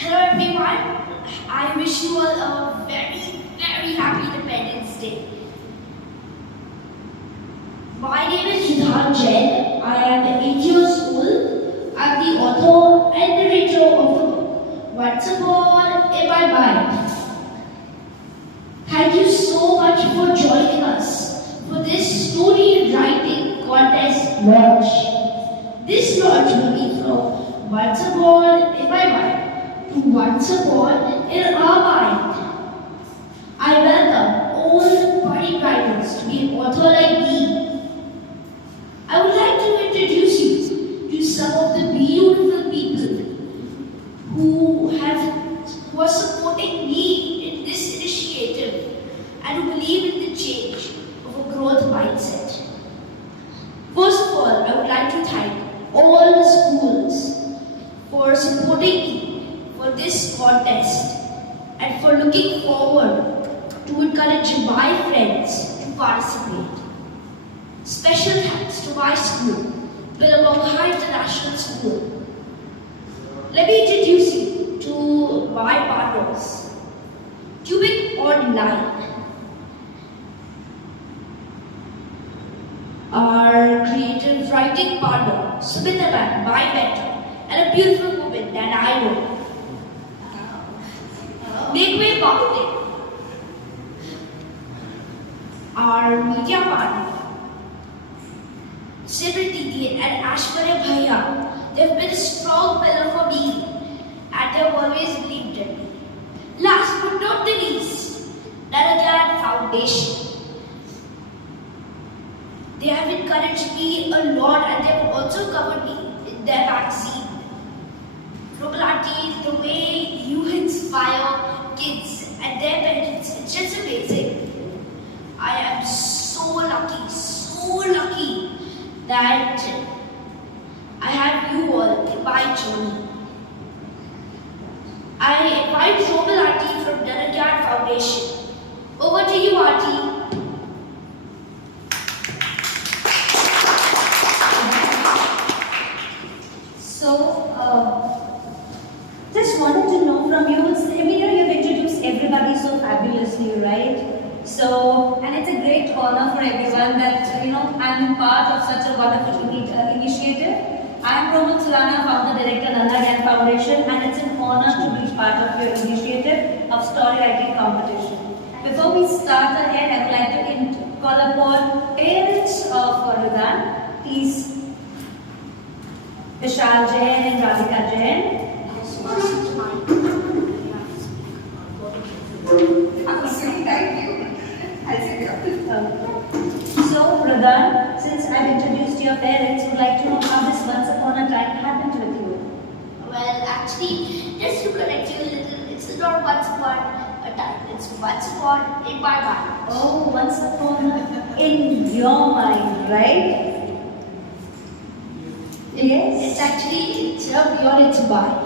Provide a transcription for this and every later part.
Hello everyone. I wish you all a very happy Independence Day. My name is Ridhhaan Jaiin. I am 8 years old. I am the author and narrator of the book Once Upon in My Mind. Thank you so much for joining us for this story writing contest launch. This launch will be from Once Upon in My Mind to Once Upon in Our Mind. I welcome all the budding writers to be an author like me. I would like to introduce you to some of the beautiful people who are supporting me in this initiative and who believe in the change of a growth mindset. First of all, I would like to thank all the schools for supporting me for this contest and for looking forward to encourage my friends to participate. Special thanks to my school, Billabong High International School. Let me introduce you to my partners. Tubing Online, our creative writing partner, Sumita Ma'am, my mentor, and a beautiful woman that I know. Make Way Marketing, our media partner, Simran Didi and Ashwarya Bhaiya. They've been a strong pillar for me and they've always believed in me. Last but not the least, Narayan Foundation. They have encouraged me a lot and they have also covered me in their magazine. Rogalati, the way you inspire kids and their parents, it's just amazing. I am so lucky that I have you all in my journey. I invite Rogalati from Narayan Foundation. Over to you, Auntie. Just wanted to know from you, every year you've introduced everybody so fabulously, right? So, and it's a great honor for everyone that, I'm part of such a wonderful initiative. I'm Roman Sulana, founder director, Narayan Foundation, and it's an honor to be part of your initiative of story writing competition. Before we start ahead, I would like to call upon parents of Ridhhaan. Please, Ridhhaan Jaiin and Ridhhaan Jaiin. So, Ridhhaan, since I've introduced your parents, would like to know how this Once Upon a Time happened with you. Well, actually, just to correct you a little, it's not Once Upon a Time, it's Once Upon in My Mind. Oh, Once Upon in your mind, right? Yes. It's actually, instead of your, it's mine.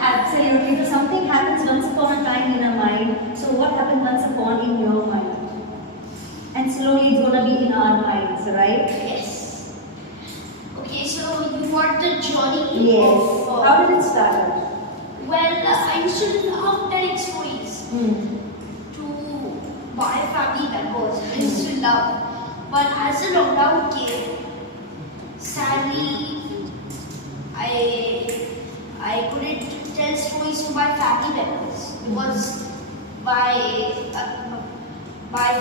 Absolutely. So something happens once upon a time in our mind. So what happened once upon in your mind? And slowly it's gonna be in our minds, right? Yes. Okay, so you want the journey? Yes. Of, How did it start? Well, I used to love telling stories to my family members. I used to love. But as the lockdown came, sadly, I couldn't tell stories to my family members because my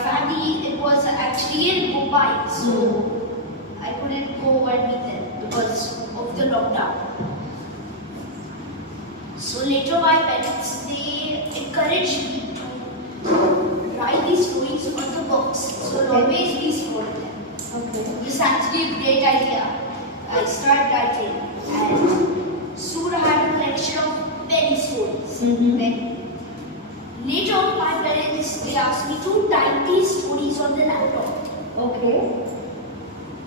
family, it was actually in Mumbai, so I couldn't go and meet them because of the lockdown. So later my parents, they encouraged me to write these stories on the books, so I'll always be storing them. Okay. It's actually a great idea. I started writing and soon I had a collection of many stories. Many. Later on, my parents, they asked me to type these stories on the laptop. Okay.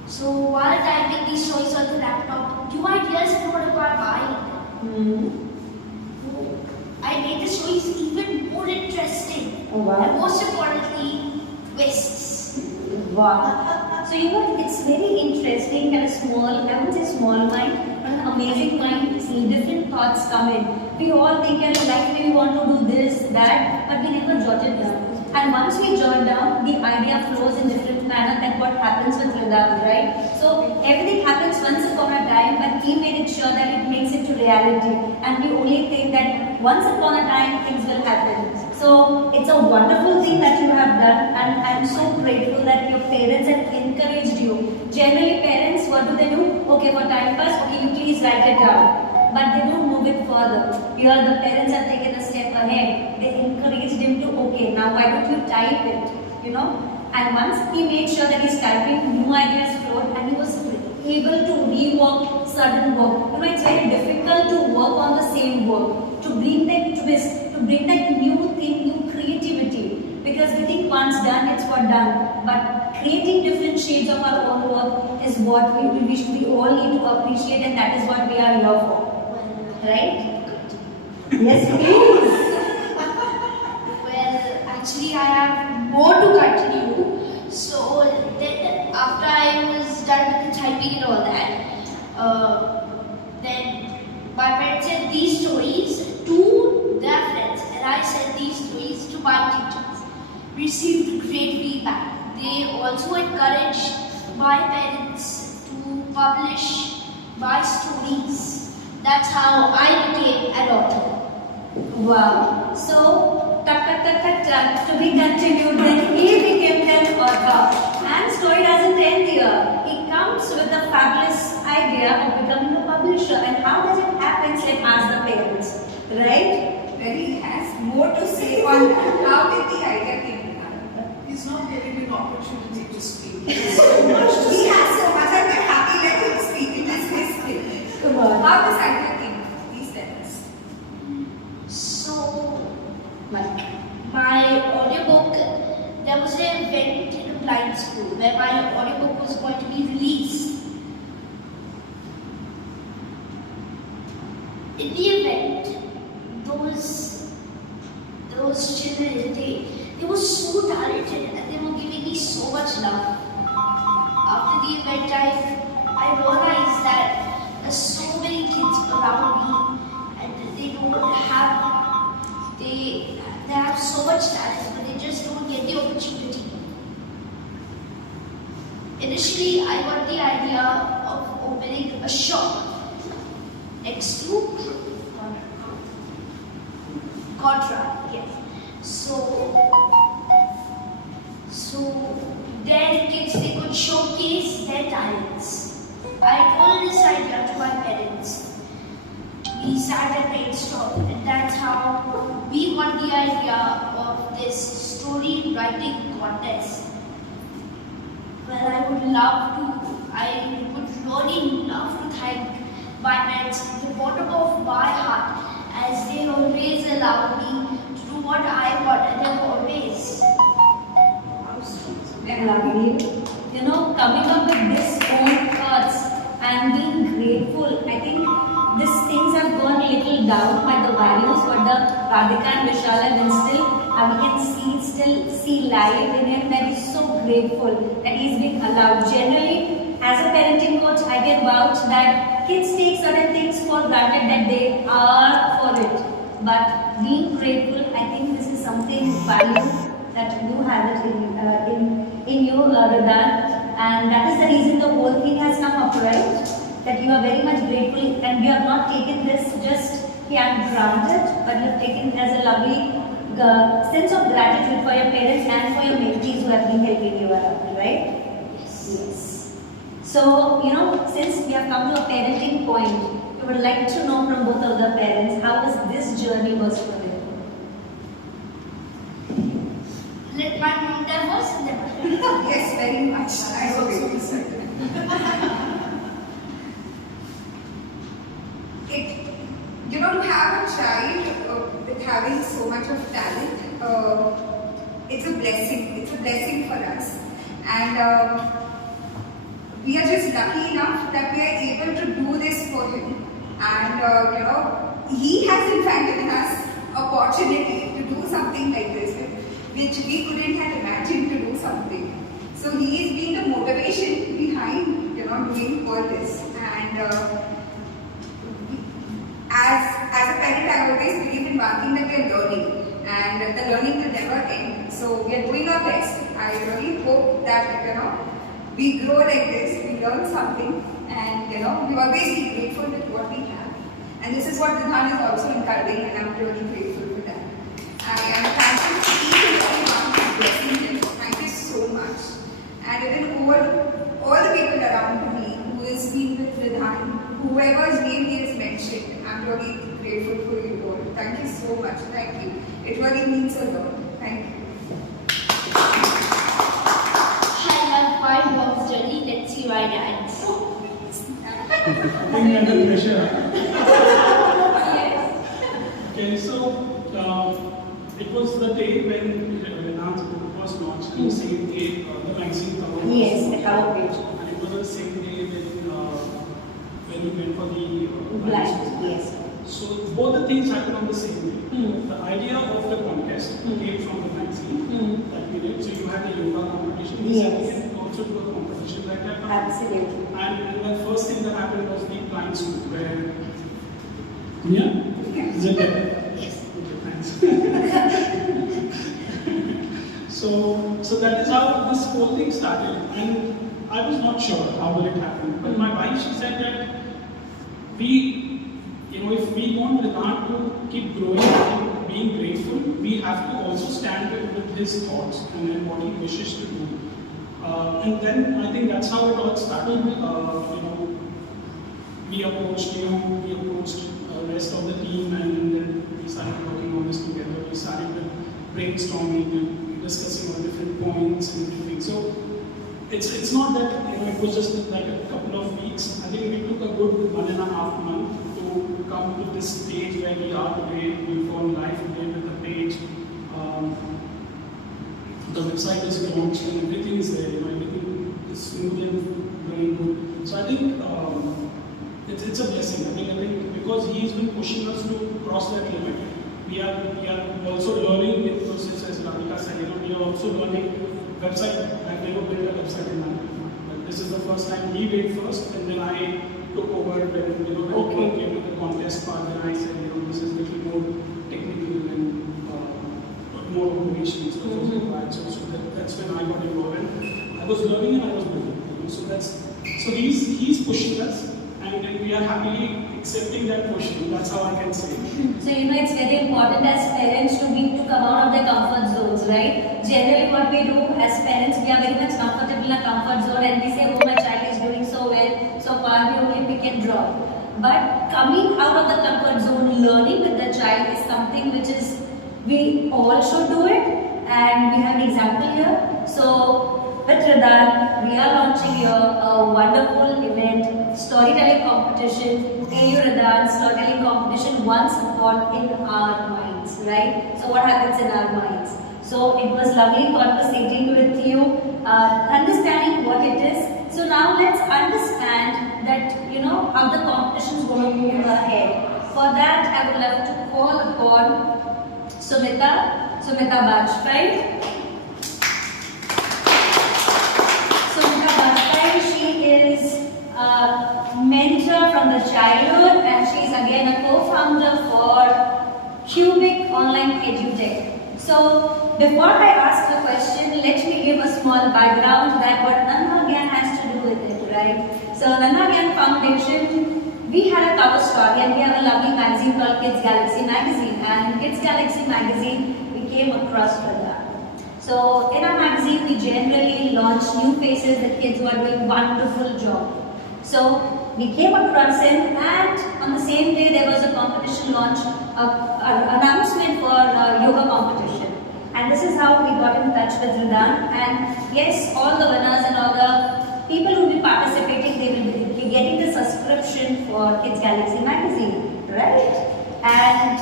So while typing these stories on the laptop, new ideas flowed in my mind. I made the stories even more interesting. Oh, wow. And most importantly, twists. Wow. So it's very interesting and a small, I would say small mind, but an amazing mind see, different thoughts come in. We all think in life we want to do this, that, but we never jot it down. And once we jot down, the idea flows in different manner than what happens with Ridhhaan, right? So everything happens once upon a time, but he made it sure that it makes it to reality. And we only think that once upon a time things will happen. So it's a wonderful thing that you have done, and I'm so grateful that your parents have encouraged you. Generally, parents, what do? Okay, for time pass, okay, you please write it down. But they don't move it further. Here, the parents have taken a step ahead. They encouraged him to, okay, now why don't you type it? You know? And once he made sure that he's typing, new ideas flowed, and he was able to rework certain work. You know, it's very difficult to work on the same work, to bring that twist, to bring that new thing, new creativity. Because we think once done, it's what done. But creating different shades of our own work is what we all need to appreciate, and that is what we are here for. Right? Yes, please. Well, actually, I have more to continue. So then, after I was done with the typing and all that, then my parents said these stories to their friends, and I said these stories to my teachers. Received great feedback. They also encouraged my parents to publish my stories. That's how I became an author. Wow. So, to be continued, then he became an author. And story doesn't end here. He comes with a fabulous idea of becoming a publisher. And how does it happen? Let's ask the parents. Right? Well, he has more to say on how did the idea came to happen. He's not getting an opportunity to speak. He has so much to He say. has so much, and we're happy let him speak. It is his thing. Come on. How this idea came? Please tell us. So, Mike. my audiobook, there was an event in a blind school where my audiobook was going to be released. In the event, those children, they were so talented and they were giving me so much love. After the event, I realized that there's so many kids around me and they have so much talent, but they just don't get the opportunity. Initially, I got the idea of opening a shop next to Contra. Yes. So their kids, they could showcase their talents. I told this idea to my parents. We sat and brainstormed, and that's how we got the idea of this story writing contest. Well, I would really love to thank my parents from the bottom of my heart, as they always allowed me to do what I want, and they've always. Lovely. You know, coming up with this own thoughts and being grateful, I think these things have gone a little down by the values what the Radhika and Vishal have instilled, and we can still see life in him, that he's so grateful that he's been allowed. Generally, as a parenting coach, I can vouch that kids take certain things for granted that they are for it. But being grateful, I think this is something valuable that you have it in you, Ridhhaan, and that is the reason the whole thing has come up, right? That you are very much grateful, and you have not taken this just granted, but you have taken it as a lovely sense of gratitude for your parents and for your mentees who have been helping you around, right? Yes. So, you know, since we have come to a parenting point, we would like to know from both of the parents, how was this journey was for them? Let my mom there first and then. Yes, very much. I was also excited. To have a child with having so much of talent, it's a blessing. It's a blessing for us, and we are just lucky enough that we are able to do this for him. And he has in fact given us opportunity to do something like this, which we couldn't have imagined to do something. So he is being the motivation behind doing all this, and decided, I always believe in one thing, that we are learning, and the learning will never end. So we are doing our best. I really hope that we grow like this, we learn something, and we always be grateful with what we have. And this is what Ridhhaan is also encouraging, and I'm really grateful for that. I am thankful to each and every one for blessing him. Thank you so much. And even all the people around me who has been with Ridhhaan, whoever's name he has mentioned, I'm really grateful for you all. Thank you so much. Thank you. It really means a lot. Thank you. I have 5 months study. Let's see my dance. Being under pressure. Okay, so it was the day when Ridhaan's book was launched, and the same day the magazine cover was Yes, the cover page. and it was the same day when we went for the Blind, yes. So both the things happened on the same day. The idea of the contest came from the magazine that we did. So you had a yoga competition. We said we Yes. can also do a competition like that. Absolutely. And the first thing that happened was the blind suit where is it better? Yes. Okay, thanks. So that is how this whole thing started, and I was not sure how will it happen. But my wife, she said that if we want Ridhaan to keep growing and being grateful, we have to also stand with his thoughts and what he wishes to do. And then I think that's how it all started. We approached the rest of the team, and then we started working on this together. We started with brainstorming and discussing on different points and different things. So it's not that it was just like a couple of weeks. I think we took a good 1.5 months to come to this stage where we are today. We've gone live today with the page. The website is launched and everything is there. Everything is smooth and very good. So I think it's a blessing. I think because he's been pushing us to cross that limit, we are also learning in process, as Radhika said. We are also learning website. I've never built a website in my life, but this is the first time he did first, and then I took over when when came to the contest part. Then I said, this is a little more technical and more automation and stuff was required. So that's when I got involved. And I was learning and I was building. So he's pushing us, and we are happily accepting that pushing. That's how I can say. So it's very important as parents to come out of their comfort zones, right? Generally what we do as parents, we are very much comfortable in a comfort zone and we say, oh, my child is doing so well, so far we only pick and drop. But coming out of the comfort zone, learning with the child is something which is, we all should do it, and we have an example here. So with Ridhaan, we are launching here a wonderful event, storytelling competition. AU Ridhaan storytelling competition once upon in our minds, right? So what happens in our minds? So it was lovely conversating with you, understanding what it is. So now let's understand that how the competition is going to move ahead. For that, I would love to call upon Sumita Bajpai. Sumita Bajpai, she is a mentor from the childhood, and she is again a co-founder for Cubic Online EduTech. So before I ask the question, let me give a small background that what Nanha Gyan has to do with it, right? So Nanha Gyan Foundation, we had a cover story and we have a lovely magazine called Kids Galaxy Magazine, and in Kids Galaxy Magazine we came across Ridhaan. So in our magazine we generally launch new faces that kids who are doing wonderful job. So we came across him, and on the same day there was a competition launch, an announcement for yoga competition. And this is how we got in touch with Ridhaan. And yes, all the winners and all the people who will be participating, they will be getting the subscription for Kids Galaxy Magazine, right? And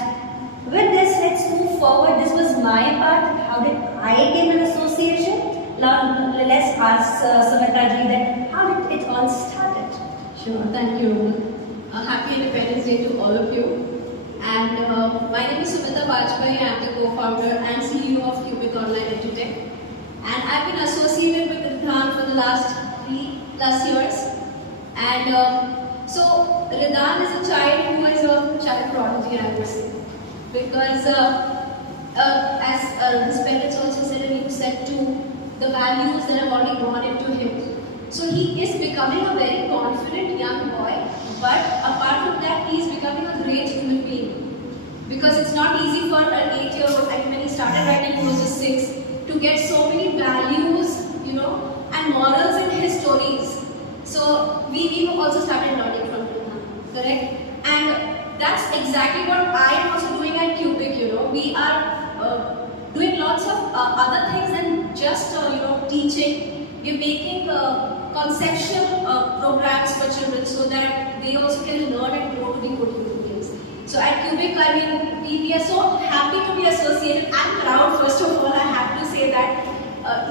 with this, let's move forward. This was my part. How did I get an association? Now let's ask Sumita ji that how did it all started? Sure, thank you. Happy Independence Day to all of you. And my name is Sumita Bajpai. I am the co-founder and CEO of Cubic Online EduTech. And I've been associated with Ridhaan for the last 3+ years. And So Ridhaan is a child who is a child prodigy, I would say, because as his parents also said, and he said to the values that have already gone into him. So he is becoming a very confident young boy, but apart from that, he is becoming a great human being. Because it's not easy for an 8-year-old, I mean, when he started writing, he was just 6, to get so many values, and morals in his stories. So we also started learning from him, correct? And that's exactly what I am also doing at Cubic. We are doing lots of other things than just teaching. We're making conceptual programs for children so that they also can learn and grow to be good human beings. So at Cubic, I mean, we are so happy to be associated. I'm proud, first of all, I have to say that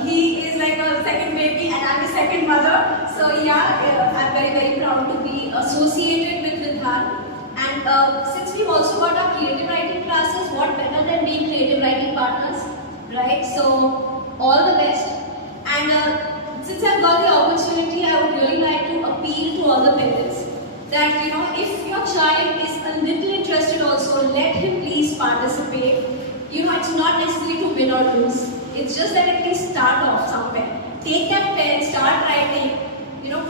he is like a second baby and I'm a second mother. So yeah, I'm very, very proud to be associated with Ridhaan. And since we've also got our creative writing classes, what better than being creative writing partners, right? So all the best. And since I've got the opportunity, I would really like to appeal to all the parents that if your child is a little interested also, let him please participate. It's not necessary to win or lose. It's just that at least start off somewhere. Take that pen, start writing,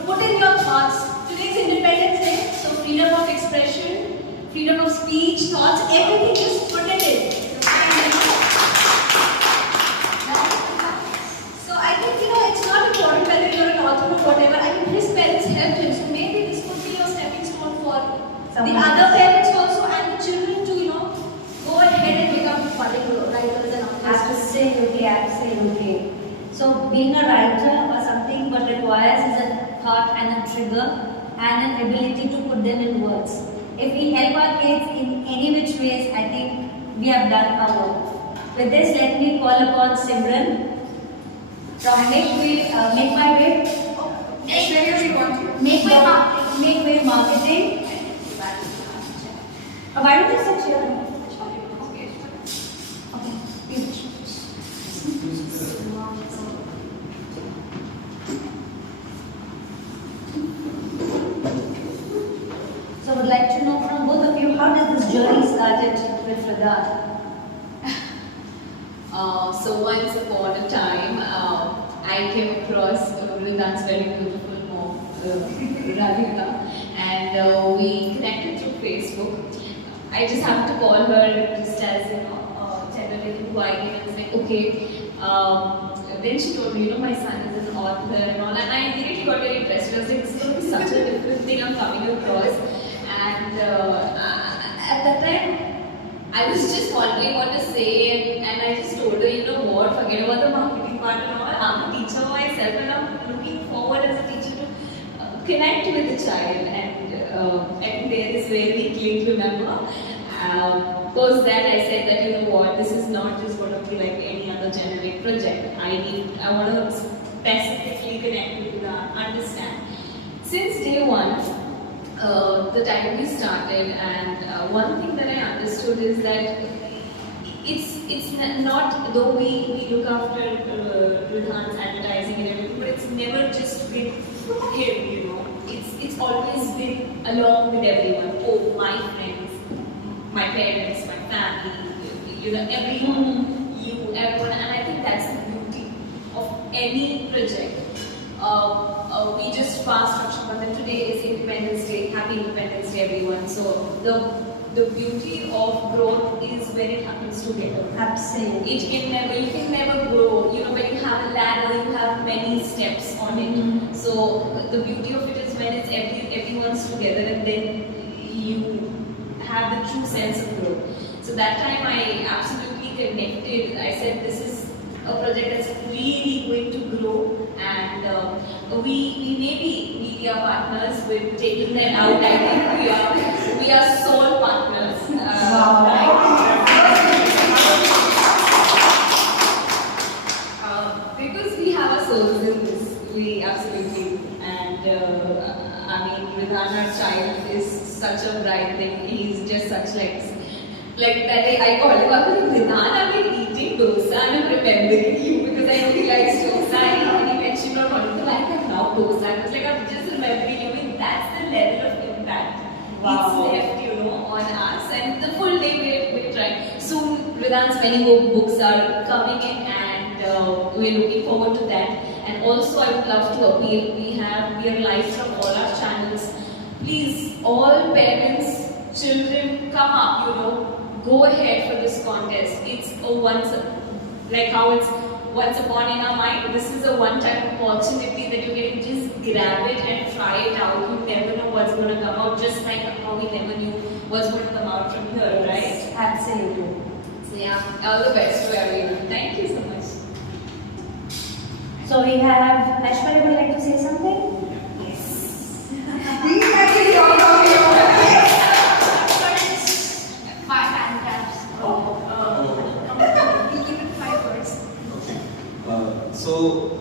put in your thoughts. Today's Independence Day, so freedom of expression, freedom of speech, thoughts, everything, just put it in. So I think, it's not important whether you're an author or whatever. I mean, his parents helped him, so maybe this could be your stepping stone for the other parents also and the children to, go ahead and become budding writers and authors. Absolutely. So being a writer or something what requires is a thought and a trigger and an ability to put them in words. If we help our kids in any which ways, I think we have done our work. With this, let me call upon Simran from Make My Way. Next video we want you. Make Way Marketing. Why don't you sit here? So I would like to know from both of you, how did this journey started with Ridhaan? So once upon a time, I came across Ridhaan's very beautiful mom, Radhika, and we connected through Facebook. I just happened to call her just as tell her who I am, and was like, okay. Then she told me, my son is an author and all, and I immediately got very interested. I was like, this is going to be such a different thing I'm coming across. And at that time, I was just wondering what to say, and I just told her, what, forget about the marketing part and all. I'm a teacher myself, and I'm looking forward as a teacher to connect with the child. And there is where we clicked, remember? Post that, I said that, what, this is not just going to be like any other generic project. I want to specifically connect with you, understand. Since day one, the time we started, and one thing that I understood is that it's not, though we look after Ridhaan's advertising and everything, but it's never just been him, It's always been along with everyone. Oh, my friends, my parents, my family, everyone, and I think that's the beauty of any project. We just passed Raksha Bandhan. Today is Independence Day. Happy Independence Day, everyone. So the beauty of growth is when it happens together. Absolutely. You can never grow. When you have a ladder, you have many steps on it. So the beauty of it is when it's everyone's together, and then you have the true sense of growth. So that time I absolutely connected. I said this is a project that's really going to grow, and we may be media partners with taking them out. I think we are soul partners. Because we have our souls in this, we absolutely, and Ridhaan, our child, is such a bright thing. He's just such like that day I called him up and Ridhaan, I've been eating dosa and I'm remembering you because I know he likes dosa, and he mentioned not wanting to like, I love dosa. I was like, I'm just remembering you. That's the level of Wow. It's left, on us, and the full day we're trying. Soon, Ridhaan's many more books are coming in, and we're looking forward to that. And also, I would love to appeal. We are live from all our channels. Please, all parents, children, come up. Go ahead for this contest. It's like how it's once upon in our mind. This is a one-time opportunity that you can just grab it and try it out. You never know what's going to come out, just like how we never knew what's going to come out from here, right? Absolutely. So yeah, all the best to everyone. Thank you so much. So we have Aishwarya, would you like to say something? Yes. We actually talk about your Five handcrafts. We give it 5 words. Okay. So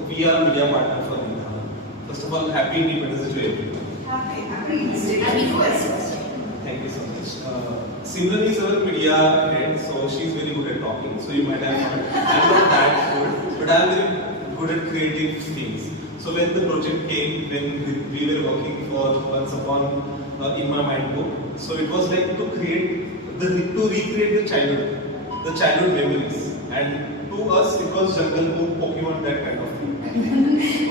we are media partner for Ridhaan. First of all, happy Independence Day to everyone. Happy Christmas. Thank you so much. Simran is our media head, so she's very good at talking. So you might have heard. I'm not that good, but I'm very good at creative things. So when the project came, when we were working for Once Upon in My Mind book, so it was like to recreate the childhood memories. And to us, it was Jungle Book, Pokemon, that kind of thing.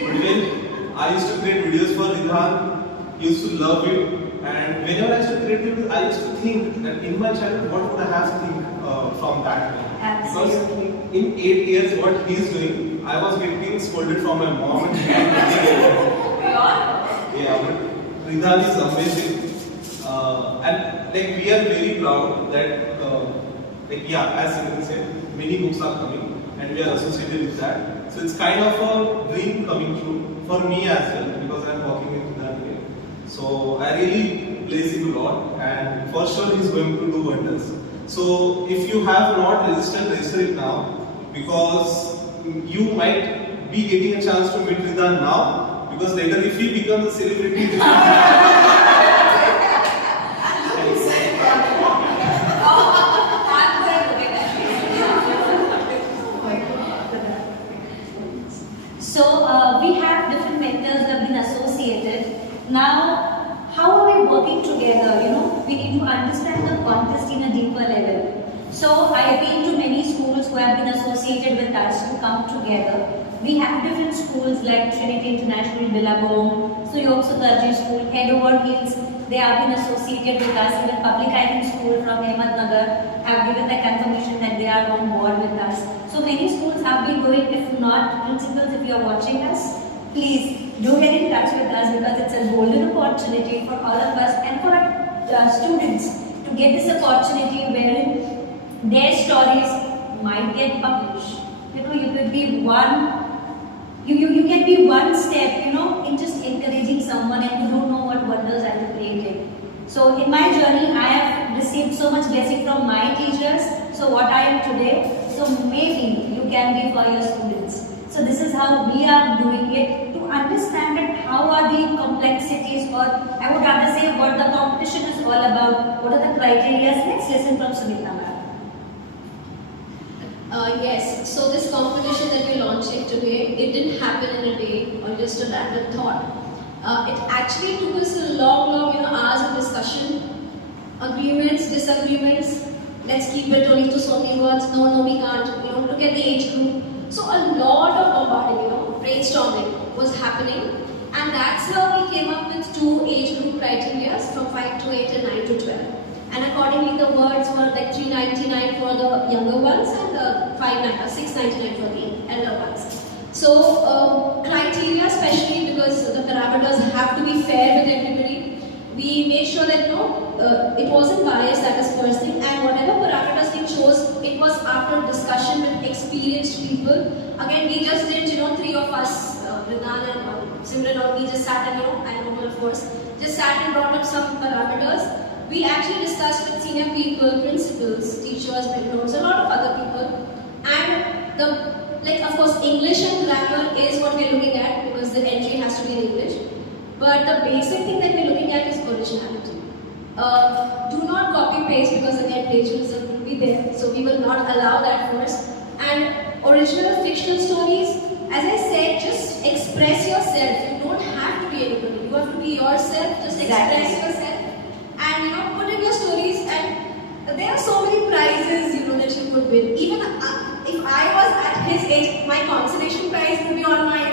But when I used to create videos for Ridhaan, he used to love it. And whenever I used to create videos, I used to think that in my childhood, what would I have to think from that? Because in 8 years, what he's doing, I was getting scolded from my mom and yeah, but Ridhaan is amazing. And like we are very proud that as Simran said, many books are coming and we are associated with that. So it's kind of a dream coming true for me as well, because I'm working with Ridhaan here. So I really bless him a lot, and for sure he's going to do wonders. So if you have not registered, register it now, because you might be getting a chance to meet Ridhaan now, because later if he becomes a celebrity, So we have different mentors who have been associated. Now, how are we working together? We need to understand the contest in a deeper level. So I have been to many schools who have been associated with us to come together. We have different schools like Trinity International, Billabong, Suyog Sutarji School, Head Over Heels. They have been associated with us. Even Public Hiring School from Ahmednagar have given the confirmation that they are on board with us. So many schools have been going. If not, principals, if you are watching us, please do get in touch with us, because it's a golden opportunity for all of us and for our students to get this opportunity wherein their stories might get published. You could be one. You can be one step, in just encouraging someone, and you don't know what wonders I have created. So in my journey, I have received so much blessing from my teachers. So what I am today, so maybe you can be for your students. So this is how we are doing it, to understand that how are the complexities, or I would rather say what the competition is all about. What are the criteria? Let's listen from Sumita ma'am. Yes, so this competition that we're launching today, it didn't happen in a day or just a random thought. It actually took us a long, hours of discussion, agreements, disagreements. Let's keep it only to so many words. No, we can't. Look at the age group. So a lot of bombarding, brainstorming was happening, and that's how we came up with 2 age group criteria from 5 to 8 and 9 to 12. And accordingly, the words were like 399 for the younger ones and the 699 for the elder ones. So criteria, especially because the parameters have to be fair with everybody, we made sure that it wasn't biased, that is first thing, and whatever parameters we chose, it was after discussion with experienced people. Again, we just didn't, 3 of us, Ridhaan and Simran, or we just sat and, and Roman of course, just sat and brought up some parameters. We actually discussed with senior people, principals, teachers, mentors, a lot of other people, and of course, English and grammar is what we're looking at, because the entry has to be in English. But the basic thing that we're looking at is originality. Do not copy paste, because again plagiarism will be there, so we will not allow that first. And original fictional stories, as I said, just express yourself. You don't have to be anybody. You have to be yourself. Just express yourself. And I was at his age, my consolation prize would be on my,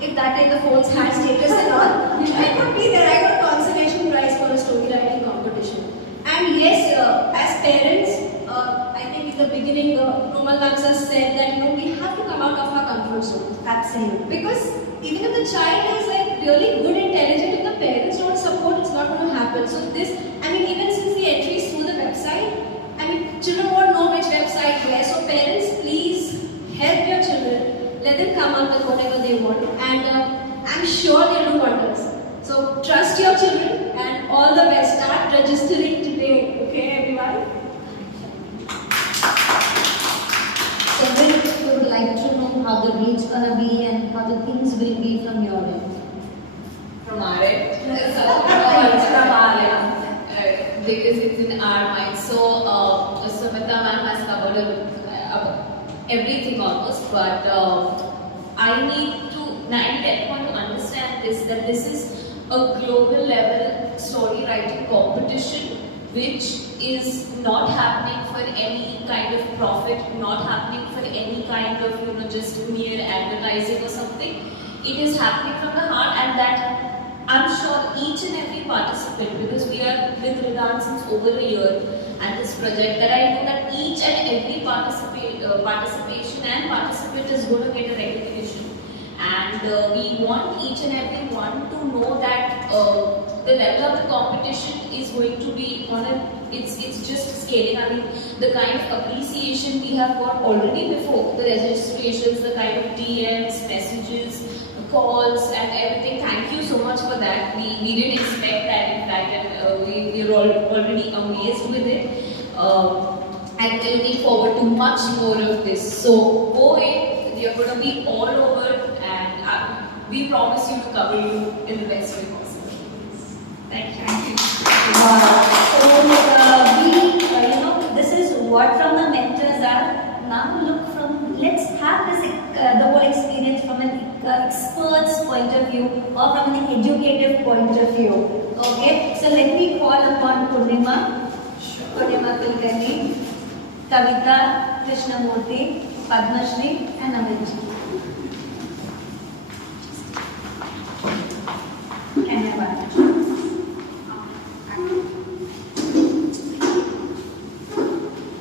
if that time the phones had status and all, I could be there. I got a consolation prize for a story writing competition. And yes, as parents, I think in the beginning, Romal ma'am has said that we have to come out of our comfort zone. Absolutely. Because even if the child is like really good, intelligent, if the parents don't support, it's not going to happen. So this, even since the entries through the website, children won't know which website where. So parents, please help your children. Let them come up with whatever they want, and I'm sure they'll do wonders. So trust your children, and all the best. Start registering today, okay, everyone? So we would like to know how the reach gonna be and how the things will be from your end. From our end? It's from our end. Because it's in our mind. So, Sumita ma'am has covered everything almost, but I need everyone to understand this, that this is a global level story writing competition which is not happening for any kind of profit, not happening for any kind of just mere advertising or something. It is happening from the heart, and that I'm sure each and every participant, because we are with Ridhhaan since over a year and this project, that I know that each and every participation and participant is going to get a recognition. And we want each and every one to know that the level of the competition is going to be on it's just scaling. The kind of appreciation we have got already before the registrations, the kind of DMs, messages, calls and everything. Thank you so much for that. We didn't expect that, in fact, and we're already amazed with it. And we're looking forward to much more of this. So go in, we are going to be all over, and we promise you to cover you in the best way possible. Thank you. So this is what from the mentors are. Now look let's have this the whole experience from an expert's point of view or from an educative point of view. Okay, so let me call upon Purnima Kulkarni, Kavita Krishnamurthy, Padmashri and Amit.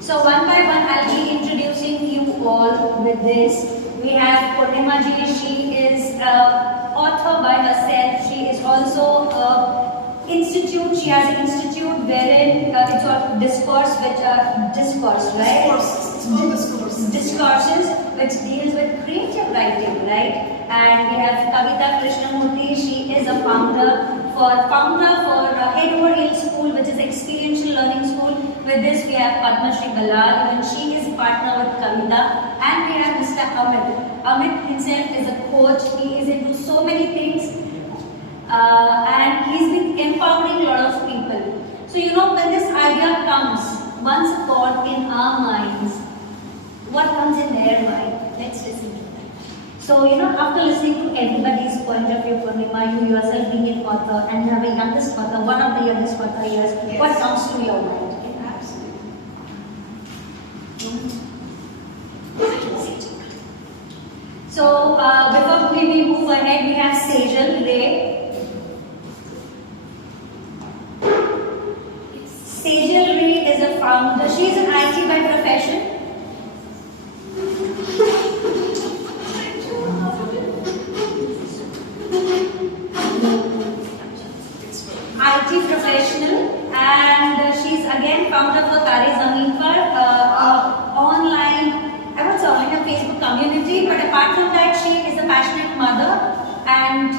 So one by one I'll be introducing you all with this. We have Purnima ji, she is an author by herself. She is also an institute, she has an institute wherein it's all discourse, right? Discourses which deals with creative writing, right? And we have Kavita Krishnamurthy, she is a founder for Head Hill School, which is experiential learning school. With this we have Padmashri Balal, and she is partner with Kavita. And we have Mr. Amit. Amit himself is a coach, he is into so many things. And he's been empowering a lot of people. So when this idea comes, once a thought in our minds, what comes in their mind? Let's listen to that. So after listening to everybody's point of view, Purnima, you yourself being an author and having youngest author, one of the youngest author years, yes. What comes to your mind? So before we move ahead, we have Sejal Ray. Sejal Ray is a founder. She is an IT by profession. IT professional, and she's again founder for Tare Zameen Par, online. I won't say online, a Facebook community, but apart from that, she is a passionate mother, and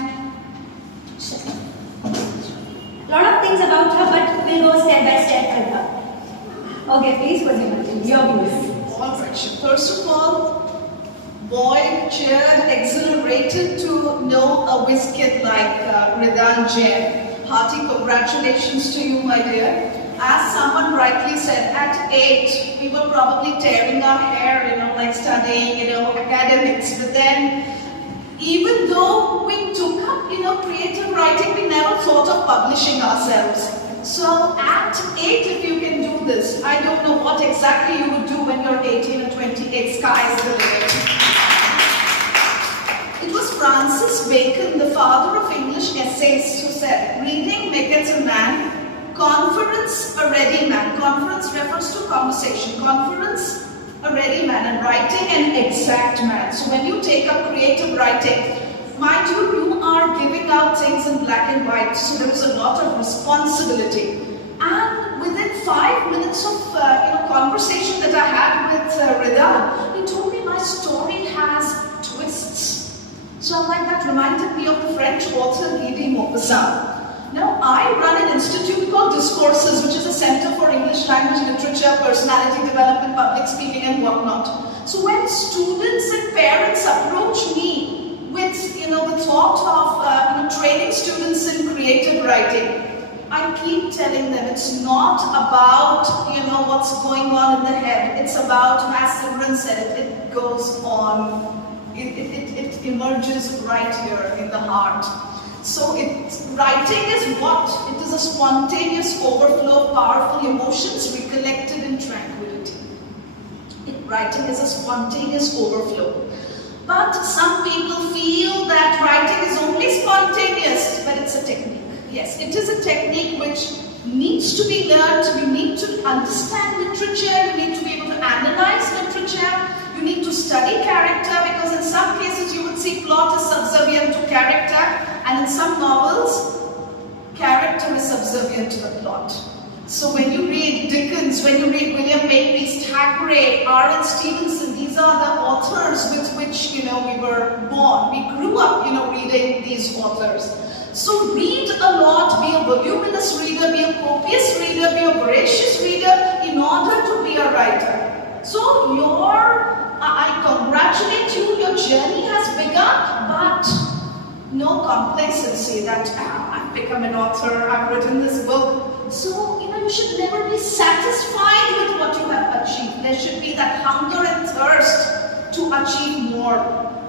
a lot of things about her, but we'll go step by step with her. Okay, please proceed. Your views. All right. First of all, buoyed, cheered, exhilarated to know a whiz kid like Ridhhaan Jaiin. Hearty congratulations to you, my dear. As someone rightly said, at 8, we were probably tearing our hair, like studying, academics. But then, even though we took up, creative writing, we never thought of publishing ourselves. So at 8, if you can do this, I don't know what exactly you would do when you're 18 or 28, sky's the limit. It was Francis Bacon, the father of English essayists, who said, reading maketh a man, conference a ready man. Conference refers to conversation. Conference a ready man, and writing an exact man. So when you take up creative writing, mind you, you are giving out things in black and white, so there is a lot of responsibility. And within 5 minutes of conversation that I had with Ridhhaan, he told me my story has twists. So I'm like, that reminded me of the French author Guy de Maupassant. Now, I run an institute called Discourses, which is a center for English language, literature, personality development, public speaking, and whatnot. So when students and parents approach me with, the thought of training students in creative writing, I keep telling them it's not about, what's going on in the head. It's about, as Simran said, it goes on. It emerges right here in the heart. So writing is what? It is a spontaneous overflow of powerful emotions recollected in tranquility. Writing is a spontaneous overflow. But some people feel that writing is only spontaneous, but it's a technique. Yes, it is a technique which needs to be learned. You need to understand literature, you need to be able to analyze literature, you need to study character, because in some cases you would see plot is subservient to character, and in some novels, character is subservient to the plot. So when you read Dickens, when you read William Makepeace Thackeray, R.L. Stevenson, these are the authors with which we were born. We grew up reading these authors. So read a lot, be a voluminous reader, be a copious reader, be a voracious reader in order to be a writer. So I congratulate you, your journey has begun, but no complacency that I've become an author, I've written this book. So, you should never be satisfied with what you have achieved. There should be that hunger and thirst to achieve more.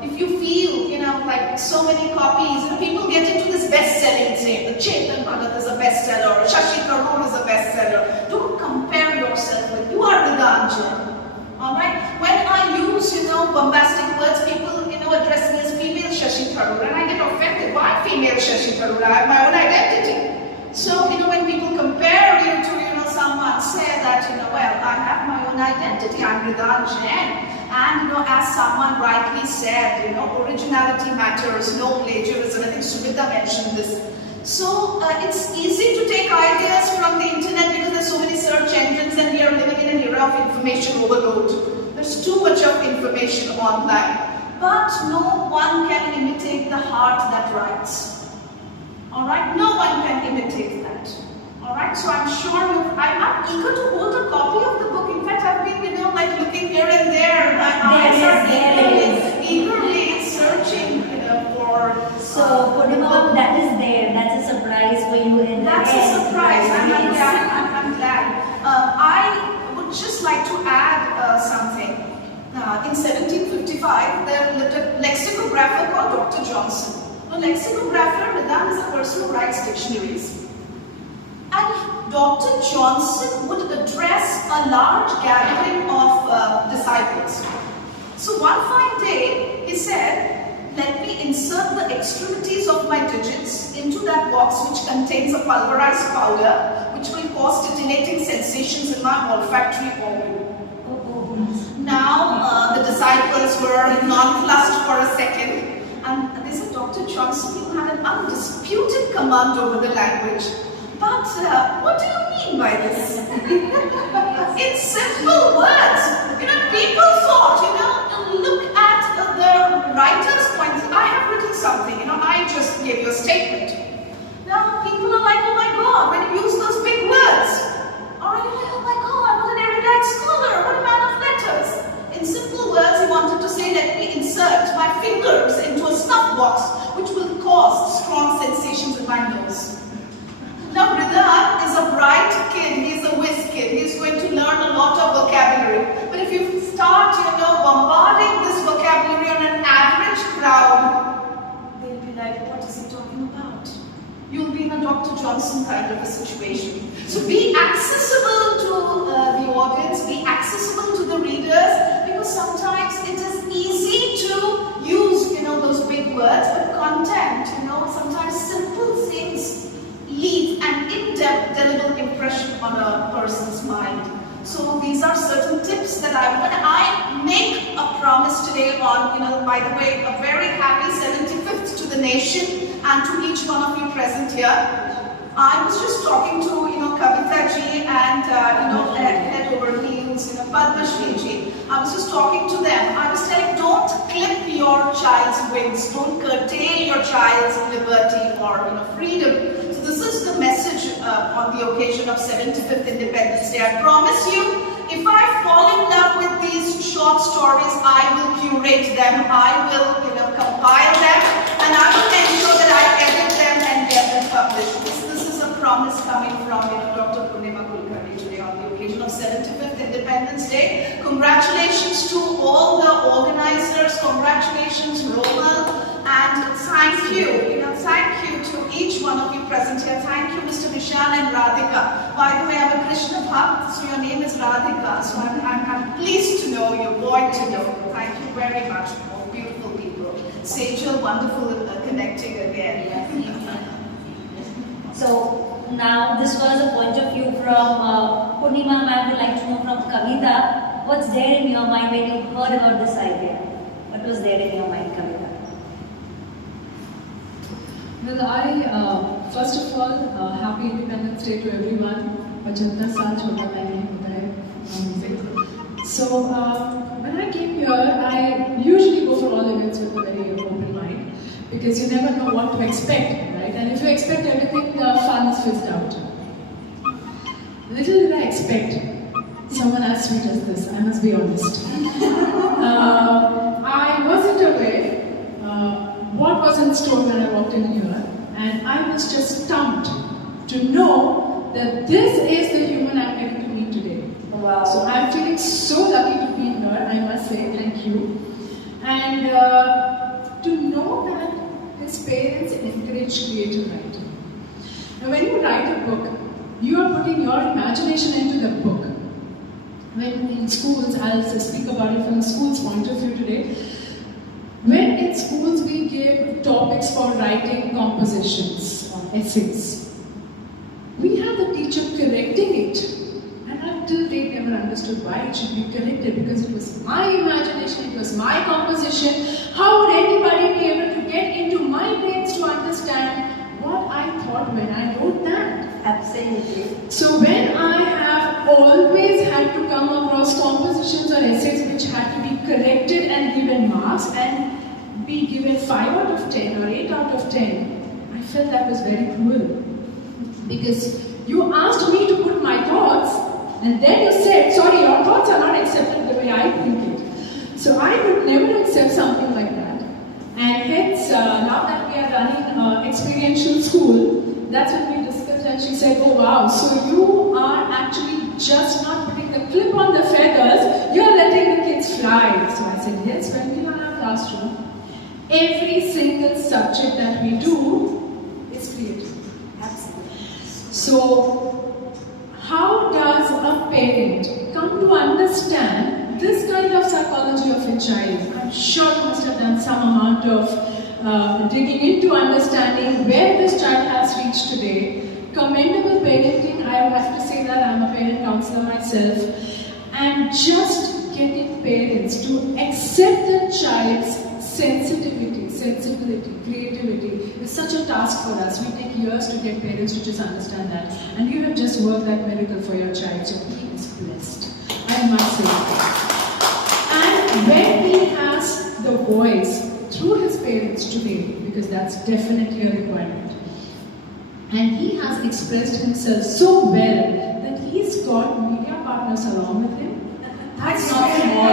If you feel, like so many copies, people get into this best-selling thing. The Chetan Bhagat is a bestseller, Shashi Tharoor is a bestseller. Don't compare yourself with, you are Ridhhaan Jain. Alright? When I use, bombastic words, people, address me as female Shashi Tharoor, and I get offended. Why female Shashi Tharoor? I have my own identity. So, when people compare you to, someone say that, well, I have my own identity, I'm Ridhhaan Jain. And, as someone rightly said, originality matters, no plagiarism. I think Sumita mentioned this. So, it's easy to take ideas from the internet because there's so many search engines and we are living in an era of information overload. There's too much of information online. But no one can imitate the heart that writes. Alright? No one can imitate that. Alright? So I'm sure I'm eager to hold a copy of the book. In fact, I've been, looking here and there. My eyes are eagerly searching, for... So, Purnima, that is there. That's a surprise for you. And that's a surprise. I'm glad. I would just like to add something. In 1755, there lived a lexicographer called Dr. Johnson. A lexicographer, Ridhhaan, is a person who writes dictionaries. And Dr. Johnson would address a large gathering of disciples. So one fine day, he said, let me insert the extremities of my digits into that box which contains a pulverized powder which will cause titillating sensations in my olfactory organ. Now, the disciples were nonplussed for a second, and they said, Dr. Johnson, you had an undisputed command over the language. But what do you mean by this? In simple words, people thought, look at the writer's point. I have written something, I just gave you a statement. Now, people are like, oh my God, when you use those big words. Alright, oh my God, what an erudite scholar, what a man of letters. In simple words, he wanted to say, let me insert my fingers into a snuff box, which will cause strong sensations in my nose. Now, Ridhhaan is a bright kid, he's a whiz kid, he's going to learn a lot of vocabulary. But if you start, bombarding this vocabulary on an average crowd, they'll be like, what is he talking about? You'll be in a Dr. Johnson kind of a situation. So be accessible to the audience, be accessible to the readers, because sometimes it is easy to use, those big words, but content, sometimes simple things leave an indelible impression on a person's mind. So these are certain tips that I make a promise today on, by the way, a very happy 75th to the nation and to each one of you present here. I was just talking to, Kavita ji and, Head Over Heels, Padma Shri ji. I was just talking to them. I was telling, don't clip your child's wings. Don't curtail your child's liberty or, freedom. So this is the message on the occasion of 75th Independence Day. I promise you, if I fall in love with these short stories, I will curate them. I will, compile them, and I will ensure that I edit them and get them published. This is a promise coming from Dr. Pune today on the occasion of 75th Independence Day. Congratulations to all the organizers. Congratulations, Romal, and thank you. Thank you to each one of you present here. Thank you, Mr. Vishan and Radhika. By the way, I'm a Krishna Bhakt, so your name is Radhika. So I'm pleased to know you, bored to know you. Thank you very much, all beautiful people. Sejal, wonderful connecting again. So now this was a point of view from Purnima. I would like to know from Kavita, what's there in your mind when you heard about this idea? What was there in your mind, Kavita? Well, I first of all, happy Independence Day to everyone. 75 साल छोटा मैंने होता है. So when I came here, I usually go for all events with a very open mind, because you never know what to expect, right? And if you expect everything, the fun is fizzed out. Little did I expect someone as sweet as this, I must be honest. I wasn't aware what was in store when I walked in here, and I was just stumped to know that this is the human I'm getting to meet today. Wow. So I'm feeling so lucky to be here, I must say thank you. And to know that his parents encourage creative writing. Now when you write a book, you are putting your imagination into the book. When in schools, I'll speak about it from the school's point of view today. When in schools we give topics for writing compositions or essays, we have the teacher correcting it. And until date never understood why it should be corrected, because it was my imagination, it was my composition. How would anybody be able to get into my brains to understand what I thought when I wrote that? Absolutely. So when I have always had to come across compositions or essays which had to be corrected and given marks and be given 5 out of 10 or 8 out of 10, I felt that was very cruel. Because you asked me to put my thoughts and then you said, sorry, your thoughts are not accepted the way I think it. So I could never accept something like that. And hence, now that we are running experiential school, that's when we discussed, and she said, oh wow, so you are actually just not putting the clip on the feathers, you're letting the kids fly. So I said, yes, when we are in our classroom, every single subject that we do is creative. Absolutely. So, how does a parent come to understand this kind of psychology of a child? I'm sure you must have done some amount of digging into understanding where this child has reached today. Commendable parenting, I have to say that I'm a parent counselor myself. And just getting parents to accept the child's sensitivity, sensibility, creativity is such a task for us. We take years to get parents to just understand that. And you have just worked that miracle for your child, so he is blessed. I must say that. And when he has the voice through his parents today, because that's definitely a requirement, and he has expressed himself so well that he's got media partners along with him. That's not small.